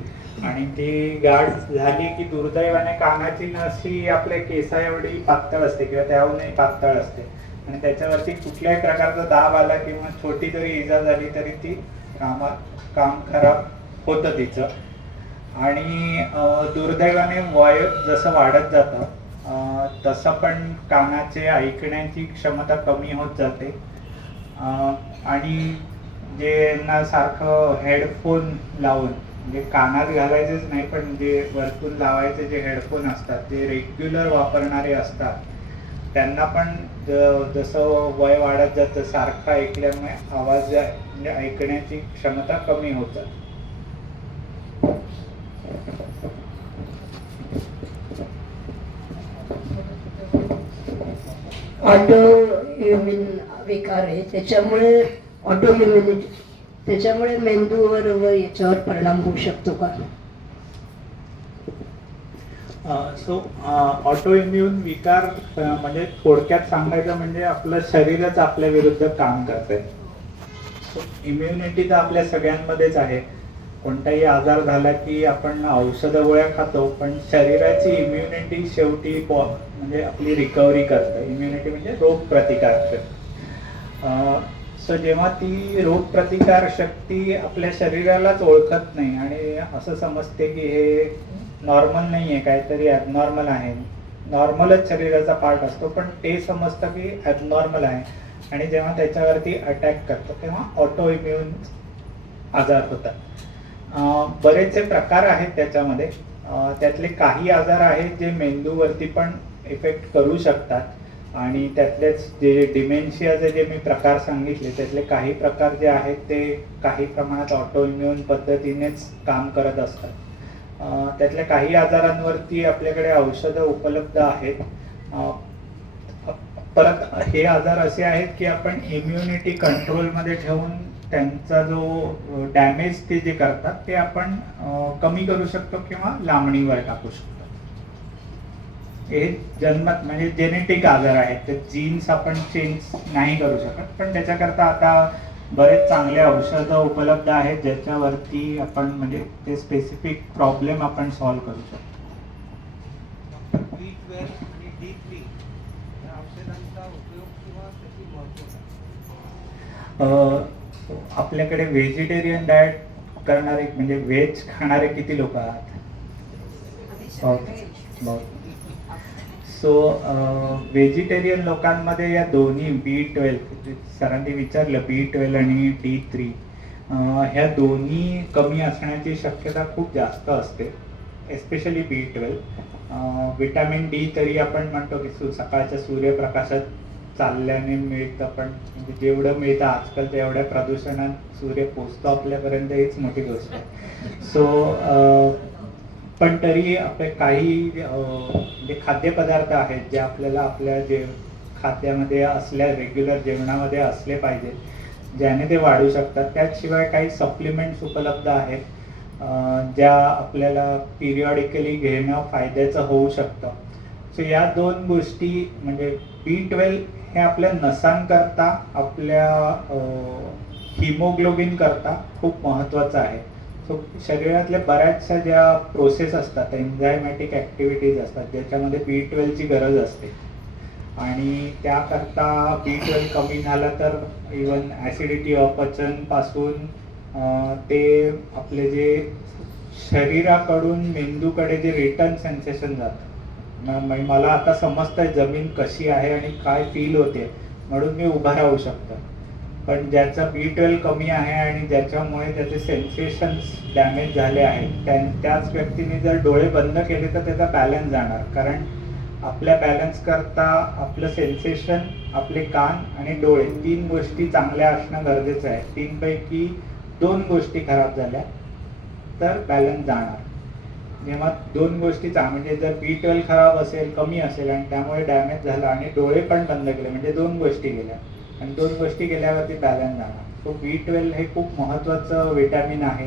आणि ती गाठ झाली की दुर्दैवाने कानाची नस ही आपल्या केसा एवढी पातळ असते किंवा त्याहूनही पातळ असते आणि त्याच्यावरती कुठल्याही प्रकारचा दाब आला किंवा छोटी जरी इजा झाली तरी ती काम खराब होतं तिचं. आणि दुर्दैवाने वय जसं वाढत जातं तसं पण कानाचे ऐकण्याची क्षमता कमी होत जाते. आणि जे ना सारखं हेडफोन लावून, म्हणजे कानात घालायचेच नाही पण जे वरतून लावायचे जे हेडफोन असतात जे रेग्युलर वापरणारे असतात त्यांना पण जसं वय वाढत जातं सारखं ऐकल्यामुळे आवाज म्हणजे ऐकण्याची क्षमता कमी होत जाते. ऑटोइम्युन विकार आहे त्याच्यामुळे ऑटोइम्युनिटी त्याच्यामुळे मेंदूवर व याच्यावर परिणाम होऊ शकतो का? सो ऑटो इम्युन विकार म्हणजे थोडक्यात सांगायचं म्हणजे आपलं शरीरच आपल्या विरुद्ध काम करतंय. इम्युनिटी तर आपल्या सगळ्यांमध्येच आहे. कोणताही आजार झाला की आपण औषधं गोळ्या खातो, पण शरीराची इम्युनिटी शेवटी म्हणजे आपली रिकव्हरी करतं. इम्युनिटी म्हणजे रोग प्रतिकार शक्ती. सो जेव्हा ती रोग प्रतिकार शक्ती आपल्या शरीरालाच ओळखत नाही आणि असं समजते की हे नॉर्मल नाही आहे, काहीतरी ॲबनॉर्मल आहे. नॉर्मलच शरीराचा पार्ट असतो, पण ते समजतं की ॲबनॉर्मल आहे आणि जेव्हा त्याच्यावरती अटॅक करतो तेव्हा ऑटो इम्युन आजार होतात. बरेचसे प्रकार आहेत त्याच्यामध्ये. त्यातले काही आजार आहेत जे मेंदूवरती पण इफेक्ट करू शकतात आणि त्यातलेच जे डिमेन्शियाचे जे मी प्रकार सांगितले त्यातले काही प्रकार जे आहेत ते काही प्रमाणात ऑटो इम्युन पद्धतीनेच काम करत असतात. त्यातल्या काही आजारांवरती आपल्याकडे औषधं उपलब्ध आहेत. परत हे आजार असे आहेत की आपण इम्युनिटी कंट्रोलमध्ये ठेवून त्यांचा जो डॅमेज ते जे करतात ते आपण कमी करू शकतो किंवा लांबणीवर टाकू शकतो. हे जन्मत म्हणजे जेनेटिक आजार आहेत, ते जीन्स आपण चेंज नाही करू शकत, पण त्याच्याकरता आता बरेच चांगले औषधं उपलब्ध आहेत ज्याच्यावरती आपण म्हणजे ते स्पेसिफिक प्रॉब्लेम आपण सॉल्व्ह करू शकतो. B12 आणि D3 या औषधांचा उपयोग किंवा त्याची महत्त्व काय? आपल्याकडे व्हेजिटेरियन डाएट करणारे म्हणजे व्हेज खाणारे किती लोक आहात? बहुत. सो व्हेजिटेरियन लोकांमध्ये या दोन्ही B12 सरांनी विचारलं B12 आणि D3 ह्या दोन्ही कमी असण्याची शक्यता खूप जास्त असते, एस्पेशली B12. विटॅमिन डी तरी आपण म्हणतो की सकाळच्या सूर्यप्रकाशात चालल्याने मिळतं, पण म्हणजे जेवढं मिळतं आजकाल तेवढ्या प्रदूषणात सूर्य पोचतो आपल्यापर्यंत हीच मोठी गोष्ट आहे. सो पण तरी आपले काही जे खाद्यपदार्थ आहेत जे आपल्याला आपल्या खाद्यामध्ये रेग्युलर जेवणामध्ये असले पाहिजे ज्याने ते वाढू शकतात. त्याशिवाय काही सप्लिमेंट्स उपलब्ध आहेत ज्या आपल्याला पिरियॉडिकली घेणं फायद्याचं होऊ शकतं. सो या दोन गोष्टी म्हणजे B12 हे आपल्या नसांकरता, आपल्या हिमोग्लोबिन करता खूप महत्त्वाचं आहे. सो शरीरातल्या बऱ्याचशा ज्या प्रोसेस असतात, एन्झायमॅटिक ॲक्टिव्हिटीज असतात ज्याच्यामध्ये B12ची गरज असते आणि त्याकरता B12 कमी झालं तर इवन ॲसिडिटी, अपचनपासून ते आपले जे शरीराकडून मेंदूकडे जे रिटर्न सेन्सेशन जातं, मला आता समजतंय जमीन कशी आहे आणि काय फील होते म्हणून मी उभा राहू शकतो. पण ज्याचा B12 कमी आहे आणि ज्याच्यामुळे त्याचे सेन्सेशन्स डॅमेज झाले आहेत त्याच व्यक्तीने जर डोळे बंद केले तर त्याचा बॅलन्स जाणार. कारण आपल्या बॅलन्स करता आपलं सेन्सेशन, आपले कान आणि डोळे 3 गोष्टी चांगल्या असणं गरजेचं आहे. 3 पैकी 2 गोष्टी खराब झाल्या तर बॅलन्स जाणार. जेव्हा 2 गोष्टी म्हणजे जर B12 खराब असेल, कमी असेल आणि त्यामुळे डॅमेज झाला आणि डोळे पण बंद केले म्हणजे 2 गोष्टी गेल्या आणि 2 गोष्टी गेल्यावरती बॅलन्स जाणार. सो B12 हे खूप महत्त्वाचं विटॅमिन आहे.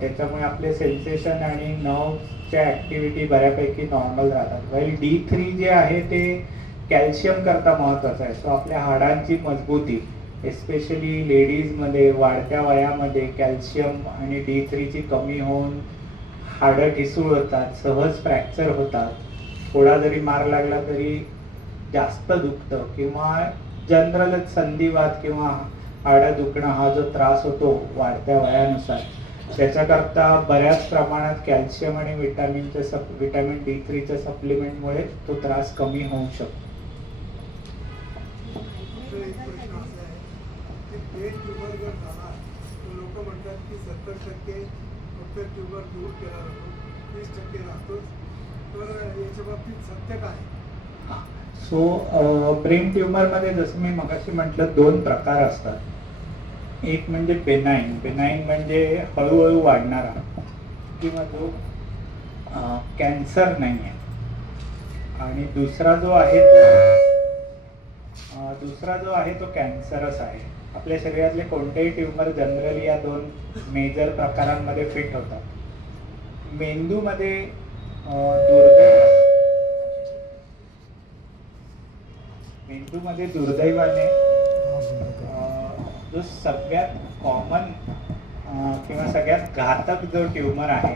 त्याच्यामुळे आपले सेन्सेशन आणि नर्व्हच्या ॲक्टिव्हिटी बऱ्यापैकी नॉर्मल राहतात. वेल D3 जे आहे ते कॅल्शियम करता महत्त्वाचं आहे. सो आपल्या हाडांची मजबूती, एस्पेशली लेडीजमध्ये वाढत्या वयामध्ये कॅल्शियम आणि D3ची कमी होऊन हाडं ठिसूळ होतात, सहज फ्रॅक्चर होतात, थोडा जरी मार लागला तरी जास्त दुखतं किंवा जनरलच संधिवात किंवा हाडं दुखणं हा जो त्रास होतो वाढत्या वयानुसार त्याच्याकरता बऱ्याच प्रमाणात कॅल्शियम आणि विटॅमिन D3च्या सप्लिमेंटमुळे तो त्रास कमी होऊ शकतो. एक प्रश्न असा आहे की ब्रेन ट्यूमर जर झाला तर लोक म्हणतात की 70% फक्त ट्यूमर दूर केला जातो, 30% राहतोच. तर याच्या बाबतीत सत्य काय? सो ब्रेन ट्यूमरमध्ये जसं मी मगाशी म्हटलं 2 प्रकार असतात. एक म्हणजे बेनाईन म्हणजे हळूहळू वाढणारा किंवा जो कॅन्सर नाही आहे आणि दुसरा जो आहे तो कॅन्सरस आहे. आपल्या शरीरातले कोणतेही ट्यूमर जनरली या 2 मेजर प्रकारांमध्ये फिट होतात. मेंदूमध्ये दुर्दैवाने जो सगळ्यात कॉमन किंवा सगळ्यात घातक जो ट्यूमर आहे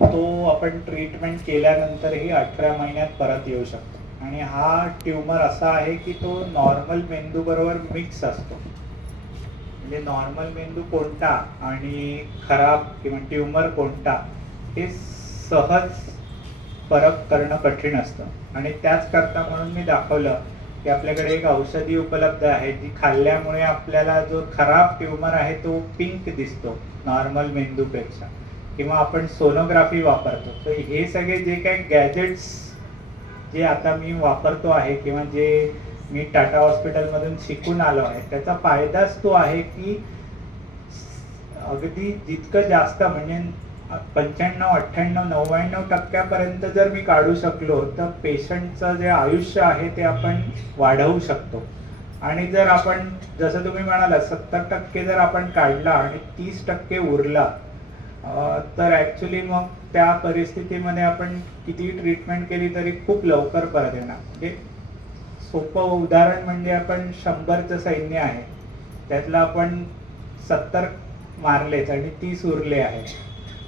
तो आपण ट्रीटमेंट केल्यानंतरही 18 महिन्यात परत येऊ शकतो. आणि हा ट्यूमर असा आहे की तो नॉर्मल मेंदूबरोबर मिक्स असतो. म्हणजे नॉर्मल मेंदू कोणता आणि खराब किंवा ट्यूमर कोणता हे सहज फरक करणं कठीण असतं. आणि त्याचकरता म्हणून मी दाखवलं की आपल्याकडे एक औषधी उपलब्ध आहे जी खाल्ल्यामुळे आपल्याला जो खराब ट्यूमर आहे तो पिंक दिसतो नॉर्मल मेंदूपेक्षा. किंवा आपण सोनोग्राफी वापरतो. तर हे सगळे जे काही गॅजेट्स जे आता मी वापरतो आहे किंवा जे मी टाटा हॉस्पिटलमधून शिकून आलो आहे त्याचा फायदाच तो आहे की अगदी जितकं जास्त म्हणजे 95, 98, 99% जर मी काढू शकलो तर पेशंटचं जे आयुष्य आहे ते आपण वाढवू शकतो. आणि जर आपण जसं तुम्ही म्हणाला 70% जर आपण काढला आणि 30% उरला तर ॲक्च्युली मग त्या परिस्थितीमध्ये आपण किती ट्रीटमेंट केली तरी खूप लवकर परत येणार. म्हणजे सोपं उदाहरण म्हणजे आपण 100चं सैन्य आहे त्यातलं आपण 70 मारलेच आणि 30 उरले आहेत.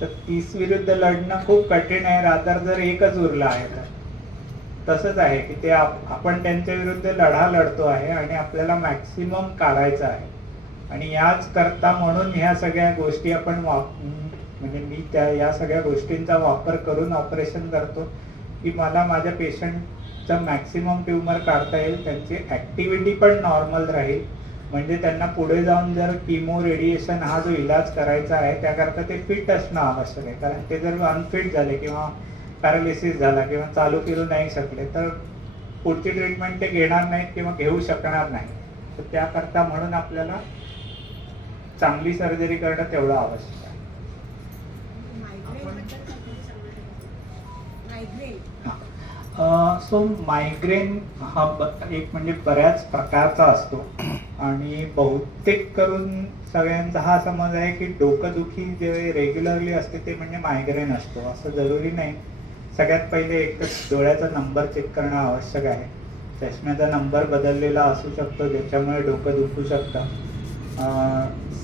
तर 30 विरुद्ध लढणं खूप कठीण आहे. रादर जर एकच उरला आहे तर तसंच आहे की ते आपण त्यांच्या विरुद्ध लढा लढतो आहे आणि आपल्याला मॅक्सिमम काढायचं आहे. आणि याच करता म्हणून ह्या सगळ्या गोष्टी आपण म्हणजे मी या सगळ्या गोष्टींचा वापर करून ऑपरेशन करतो की मला माझ्या पेशंटचा मॅक्सिमम ट्यूमर काढता येईल. त्यांची ॲक्टिव्हिटी पण नॉर्मल राहील. म्हणजे त्यांना पुढे जाऊन जर किमो रेडिएशन हा जो इलाज करायचा आहे त्याकरता ते फिट असणं आवश्यक आहे. कारण ते जर अनफिट झाले किंवा पॅरालिसिस झाला किंवा चालू फिरू नाही शकले तर पुढची ट्रीटमेंट ते घेणार नाहीत किंवा घेऊ शकणार नाही. तर त्याकरता म्हणून आपल्याला चांगली सर्जरी करणं तेवढं आवश्यक आहे. सो मायग्रेन हा एक म्हणजे बऱ्याच प्रकारचा असतो आणि बहुतेक करून सगळ्यांचा हा समज आहे की डोकंदुखी जे रेग्युलरली असते ते म्हणजे मायग्रेन असतो. असं जरुरी नाही. सगळ्यात पहिले एकच डोळ्याचा नंबर चेक करणं आवश्यक आहे. चष्म्याचा नंबर बदललेला असू शकतो ज्याच्यामुळे डोकं दुखू शकतं.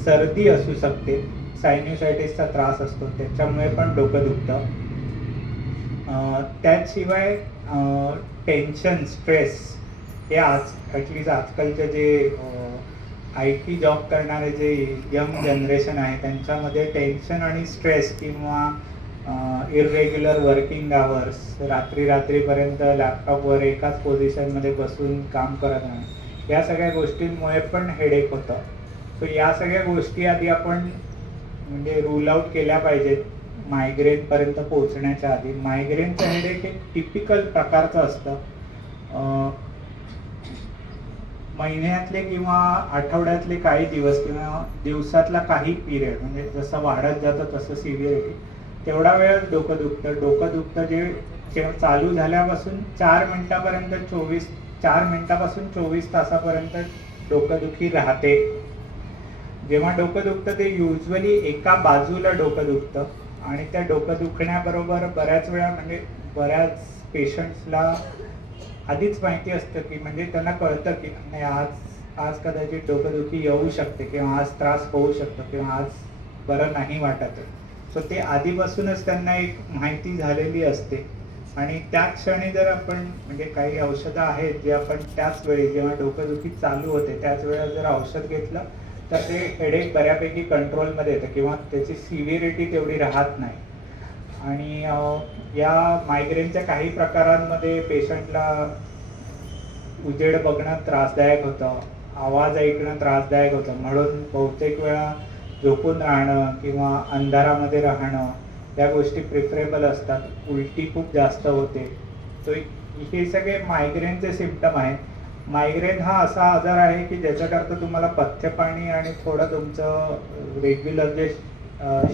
सर्दी असू शकते. सायन्युसायटिसचा त्रास असतो त्याच्यामुळे पण डोकं दुखतं. त्याशिवाय टेन्शन स्ट्रेस हे ॲटलिस्ट आजकालचे जे IT जॉब करणारे जे यंग जनरेशन आहे त्यांच्यामध्ये टेन्शन आणि स्ट्रेस किंवा इररेग्युलर वर्किंग आवर्स रात्रीपर्यंत लॅपटॉपवर एकाच पोझिशनमध्ये बसून काम करत राहणं या सगळ्या गोष्टींमुळे पण हेडेक होतं. सो या सगळ्या गोष्टी आधी आपण म्हणजे रूल आउट केल्या पाहिजेत मायग्रेनपर्यंत पोहोचण्याच्या आधी. मायग्रेनचं हेडेक एक टिपिकल प्रकारचं असतं. महिन्यातले किंवा आठवड्यातले काही दिवस किंवा दिवसातला काही पिरियड म्हणजे जसं वाढत जातं तसं सिव्हिअरिटी तेवढा वेळ डोकं दुखतं जे चालू झाल्यापासून 4 मिनिटापासून 24 तासापर्यंत डोकंदुखी राहते. जेव्हा डोकं दुखतं ते युजली एका बाजूला डोकं दुखतं आणि त्या डोकं दुखण्याबरोबर बऱ्याच वेळा म्हणजे बऱ्याच पेशंट्सला आधीच माहिती असतं की म्हणजे त्यांना कळतं की नाही आज कदाचित डोकंदुखी येऊ शकते किंवा आज त्रास होऊ शकतो किंवा आज बरं नाही वाटत. सो ते आधीपासूनच त्यांना एक माहिती झालेली असते. आणि त्या क्षणी जर आपण म्हणजे काही औषधं आहेत जे आपण त्याच वेळी जेव्हा डोकंदुखी चालू होते त्याच वेळेला जर औषध घेतलं तर ते हेडेक बऱ्यापैकी कंट्रोलमध्ये येतं किंवा त्याची सिव्हिअरिटी तेवढी राहत नाही. आणि या मायग्रेनच्या काही प्रकारांमध्ये पेशंटला उजेड बघणं त्रासदायक होतं, आवाज ऐकणं त्रासदायक होतं. म्हणून बहुतेक वेळा झोपून राहणं किंवा अंधारामध्ये राहणं या गोष्टी प्रिफरेबल असतात. उलटी खूप जास्त होते. तो हे सगळे मायग्रेनचे सिम्पटम आहेत. मायग्रेन हा असा आजार आहे की ज्याच्याकरता तुम्हाला पथ्यपाणी आणि थोडं तुमचं रेग्युलर जे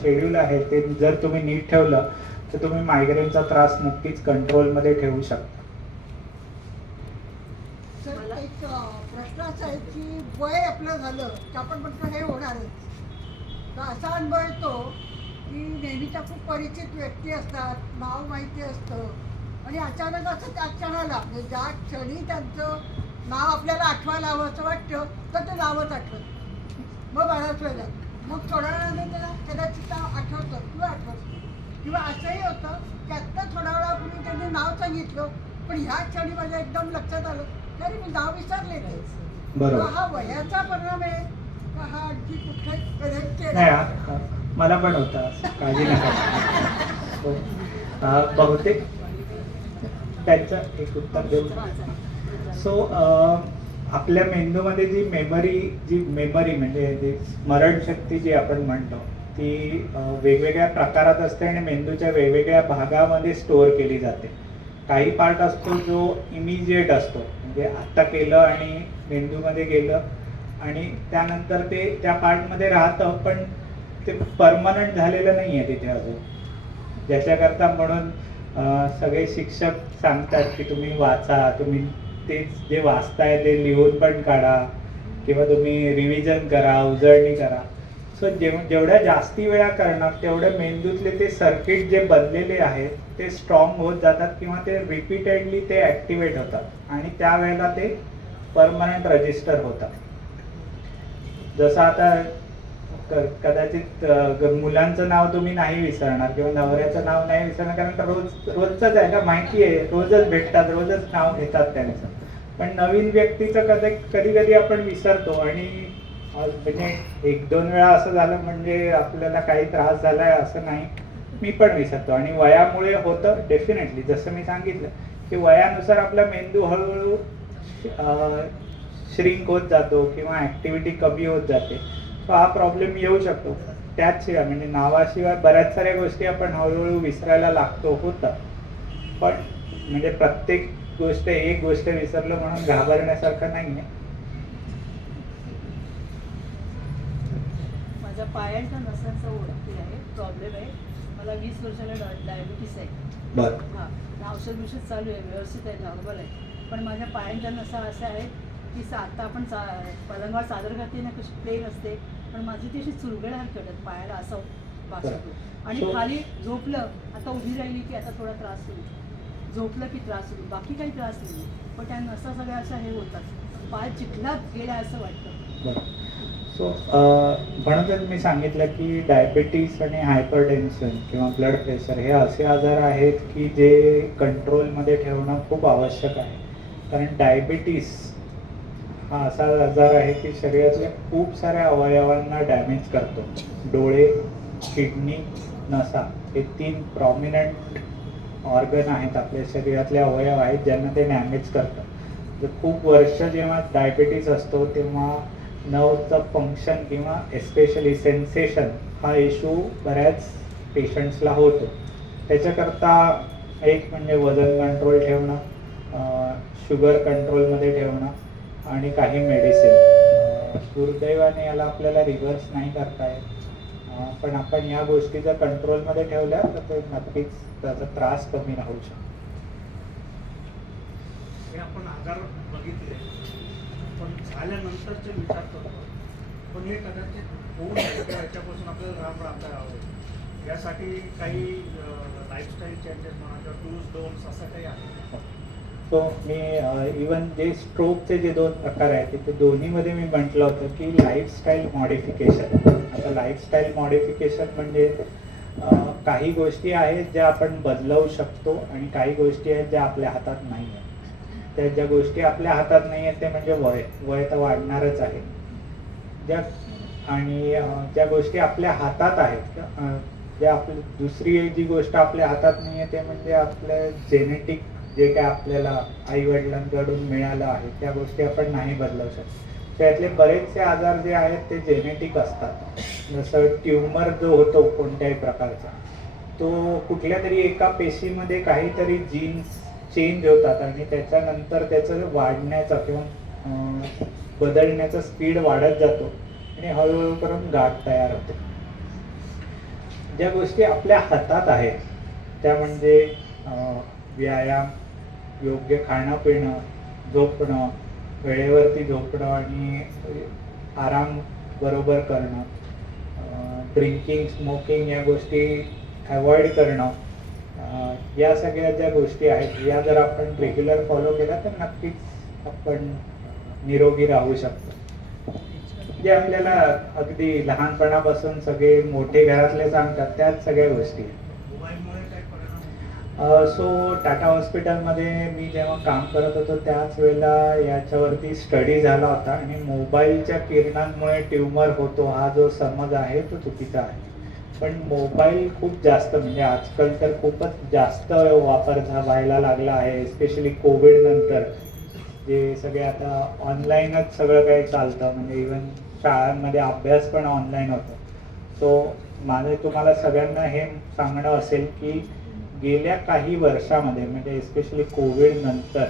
शेड्यूल आहे ते जर तुम्ही नीट ठेवलं तर तुम्ही मायग्रेनचा त्रास नक्कीच कंट्रोलमध्ये ठेवू शकता. सर एक प्रश्न असा आहे की वय आपलं झालं की आपण म्हटलं हे होणारच. तर असा अनुभव येतो की नेहमीच्या खूप परिचित व्यक्ती असतात, नाव माहिती असतं आणि अचानक असं त्या क्षणाला म्हणजे ज्या क्षणी त्यांचं नाव आपल्याला आठवायला हवं असं वाटतं तर ते नावच आठवत मग बऱ्याच वेळेला मग थोड्या वेळाने त्याला कदाचित नाव आठवतं किंवा आठवत किंवा असंही होतं की आत्ता थोड्या वेळापूर्वी त्यांनी नाव सांगितलं पण ह्या क्षणी माझ्या एकदम लक्षात आलं तरी मी नाव विसरले ते. बरोबर. हा वयाचा परिणाम आहे का हा आणखी कुठे कनेक्ट नाही केला मला पण होता काळजी नका हो. बहुतेक त्यांचं एक उत्तर देऊ. सो आपल्या मेंदूमध्ये जी मेमरी म्हणजे जी स्मरणशक्ती जी आपण म्हणतो ती वेगवेगळ्या प्रकारात असते आणि मेंदूच्या वेगवेगळ्या भागामध्ये स्टोअर केली जाते. काही पार्ट असतो जो इमिजिएट असतो म्हणजे आत्ता केलं आणि मेंदूमध्ये गेलं आणि त्यानंतर ते त्या पार्टमध्ये राहतं पण ते परमनंट झालेलं नाही आहे तिथे अजून. ज्याच्याकरता म्हणून सगळे शिक्षक सांगतात की तुम्ही वाचा, तुम्ही तेच जे वाचताय ते लिहून पण काढा किंवा तुम्ही रिव्हिजन करा, उजळणी करा. सो जेवढ्या जास्ती वेळा करणार तेवढ्या मेंदूतले ते सर्किट जे बनलेले आहेत ते स्ट्रॉंग होत जातात किंवा ते रिपीटेडली ते ॲक्टिवेट होतात आणि त्यावेळेला ते परमनंट रजिस्टर होतात. जसं आता कदाचित मुलांचं नाव तुम्ही नाही विसरणार किंवा नवऱ्याचं नाव नाही विसरणार कारण रोजच आहे ना, माहिती आहे, रोजच भेटतात, रोजच नाव घेतात त्यांचं. पण नवीन व्यक्तीचं कधी कधी आपण विसरतो आणि म्हणजे एक दोन वेळा असं झालं म्हणजे आपल्याला काही त्रास झालाय असं नाही. मी पण विसरतो आणि वयामुळे होतं डेफिनेटली. जसं मी सांगितलं की वयानुसार आपला मेंदू हळूहळू श्रिंक होत जातो किंवा ॲक्टिव्हिटी कमी होत जाते. सो हा प्रॉब्लेम येऊ शकतो. त्याचशिवाय म्हणजे नावाशिवाय बऱ्याच साऱ्या गोष्टी आपण हळूहळू विसरायला लागतो होतं. पण म्हणजे प्रत्येक एक गोष्ट विसरलं म्हणून घाबरण्यासारखं नाही आहे. माझ्या पायांच्या नसांचा ओळखी आहे, प्रॉब्लेम आहे. मला 20 वर्षाला डायबिटीस आहे. बरं. हां, औषध बिषध चालू आहे, व्यवस्थित आहे, नॉर्मल आहे. पण माझ्या पायांच्या नसा अशा आहेत की आता आपण पलंगावर चादर घातली ना कशी प्लेन असते पण माझी ती अशी चुरगळ हरकटत पायाला असं भास होतो. आणि खाली झोपलं आता उभी राहिली की आता थोडा त्रास होईल, झोपलं की त्रास होईल, बाकी काही त्रास नाही. पण त्या नसा सगळ्या अशा हे होतात, पाय चिखलात गेल्या असं वाटतं. बरं. सो म्हणूनच मी सांगितलं की डायबिटीस आणि हायपरटेन्शन किंवा ब्लड प्रेशर हे असे आजार आहेत की जे कंट्रोलमध्ये ठेवणं खूप आवश्यक आहे. कारण डायबिटीस हा असा आजार आहे की शरीरातल्या खूप साऱ्या अवयवांना डॅमेज करतो. डोळे, किडनी, नसा हे 3 प्रॉमिनंट ऑर्गन आहेत आपल्या शरीरातले अवयव आहेत ज्यांना ते डॅमेज करतं. जर खूप वर्ष जेव्हा डायबिटीस असतो तेव्हा नर्वचं फंक्शन किंवा एस्पेशली सेन्सेशन हा इश्यू बऱ्याच पेशंट्सला होतो. त्याच्याकरता एक म्हणजे वजन कंट्रोल ठेवणं, शुगर कंट्रोलमध्ये ठेवणं आणि काही मेडिसिन. दुर्दैवाने याला आपल्याला रिव्हर्स नाही करता येत. पण आपण या गोष्टी जर कंट्रोलमध्ये ठेवल्या तर ते नक्कीच त्याचा त्रास कमी राहू शकतो. हे आपण आजार बघितले पण झाल्यानंतरचे विचार करतो पण हे कदाचित होऊ नये किंवा याच्यापासून आपल्याला राम राहता यावं यासाठी काही लाईफस्टाईल चेंजेस म्हणा किंवा डूज डोन्ट्स असं काही आहे. सो मी इवन जे स्ट्रोकचे जे 2 प्रकार आहेत ते दोन्हीमध्ये मी म्हटलं होतं की लाईफस्टाईल मॉडिफिकेशन. आता लाईफस्टाईल मॉडिफिकेशन म्हणजे काही गोष्टी आहेत ज्या आपण बदलवू शकतो आणि काही गोष्टी आहेत ज्या आपल्या हातात नाही आहेत. त्या ज्या गोष्टी आपल्या हातात नाही आहेत ते म्हणजे वय तर वाढणारच आहे. ज्या गोष्टी आपल्या हातात आहेत ज्या आपली दुसरी जी गोष्ट आपल्या हातात नाही आहे ते म्हणजे आपलं जेनेटिक जे काय आपल्याला आईवडिलांकडून मिळालं आहे त्या गोष्टी आपण नाही बदलवू शकतो. त्यातले बरेचसे आजार जे आहेत ते जेनेटिक असतात. जसं ट्यूमर जो होतो कोणत्याही प्रकारचा तो कुठल्या तरी एका पेशीमध्ये काहीतरी जीन्स चेंज होतात आणि त्याच्यानंतर त्याचं वाढण्याचा किंवा बदलण्याचा स्पीड वाढत जातो आणि हळूहळू करून गाठ तयार होते. ज्या गोष्टी आपल्या हातात आहेत त्या म्हणजे व्यायाम, योग्य खाणं पिणं, झोपणं, वेळेवरती झोपणं आणि आराम बरोबर करणं, ड्रिंकिंग, स्मोकिंग या गोष्टी अवॉइड करणं, या सगळ्या ज्या गोष्टी आहेत या जर आपण रेग्युलर फॉलो केल्या तर नक्कीच आपण निरोगी राहू शकतो. जे आपल्याला अगदी लहानपणापासून सगळे मोठे घरातले सांगतात त्याच सगळ्या गोष्टी आहेत. मोबाईलमुळे काय परिणाम होतो? सो टाटा हॉस्पिटलमध्ये मी जेव्हा काम करत होतो त्याच वेळेला याच्यावरती स्टडी झाला होता आणि मोबाईलच्या किरणांमुळे ट्यूमर होतो हा जो समज आहे तो चुकीचा आहे. पण मोबाईल खूप जास्त म्हणजे आजकाल तर खूपच जास्त वापर व्हायला लागला आहे, स्पेशली कोविड नंतर जे सगळे आता ऑनलाईनच सगळं काही चालतं, म्हणजे इवन शाळांमध्ये अभ्यास पण ऑनलाईन होतो. सो माझं तुम्हाला सगळ्यांना हे सांगणं असेल की गेल्या काही वर्षामध्ये म्हणजे एस्पेशली कोविड नंतर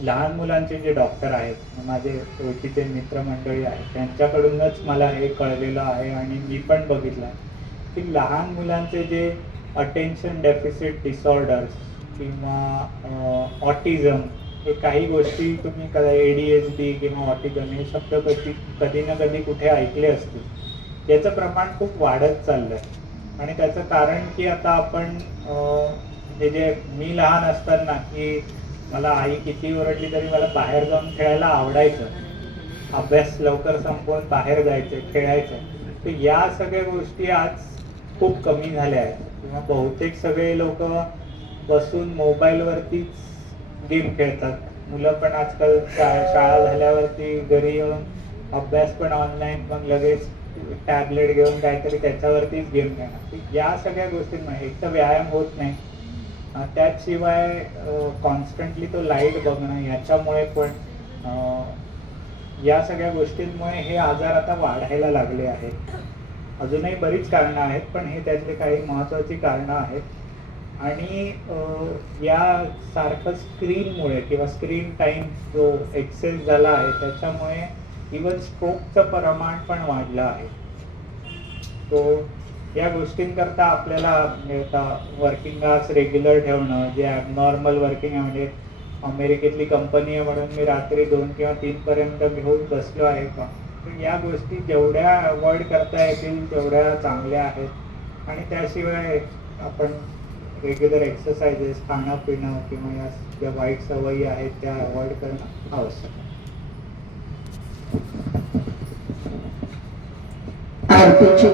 लहान मुलांचे जे डॉक्टर आहेत, माझे ओळखीचे मित्रमंडळी आहेत, त्यांच्याकडूनच मला हे कळलेलं आहे आणि मी पण बघितलं की लहान मुलांचे जे अटेन्शन डेफिसिट डिसऑर्डर्स किंवा ऑटिझम हे काही गोष्टी तुम्ही ADHD किंवा ऑटिझम हे शब्द कधी ना कधी कुठे ऐकले असतील, याचं प्रमाण खूप वाढत चाललं आहे. आणि त्याचं कारण की आता आपण जे मी लहान असताना की मला आई किती ओरडली तरी मला बाहेर जाऊन खेळायला आवडायचं, अभ्यास लवकर संपवून बाहेर जायचं, खेळायचं. तर या सगळ्या गोष्टी आज खूप कमी झाल्या आहेत किंवा बहुतेक सगळे लोक बसून मोबाईलवरतीच गेम खेळतात. मुलं पण आजकाल शाळा झाल्यावरती घरी येऊन अभ्यास पण ऑनलाईन, मग लगेच टॅबलेट घेऊन काहीतरी त्याच्यावरतीच गेम खेळणार. या सगळ्या गोष्टींमुळे एक तर व्यायाम होत नाही, त्याशिवाय कॉन्स्टंटली तो लाईट बघणं याच्यामुळे पण या सगळ्या गोष्टींमुळे हे आजार आता वाढायला लागले आहेत. अजूनही बरीच कारणं आहेत पण हे त्यातले काही महत्त्वाची कारणं आहेत. आणि या सारखं स्क्रीनमुळे किंवा स्क्रीन टाईम जो एक्सेस झाला आहे त्याच्यामुळे इवन स्ट्रोकचं प्रमाण पण वाढलं आहे. तो या गोष्टींकरता आपल्याला वर्किंग आवर्स रेग्युलर ठेवणं, जे ॲबनॉर्मल वर्किंग आहे म्हणजे अमेरिकेतली कंपनी आहे म्हणून मी रात्री 2 किंवा 3 पर्यंत घेऊन बसलो आहे का, तर या गोष्टी जेवढ्या अवॉइड करता येतील तेवढ्या चांगल्या आहेत. आणि त्याशिवाय आपण रेग्युलर एक्सरसाइजेस, खाणं पिणं किंवा या ज्या वाईट सवयी आहेत त्या अवॉइड करणं आवश्यक आहे. आरतीची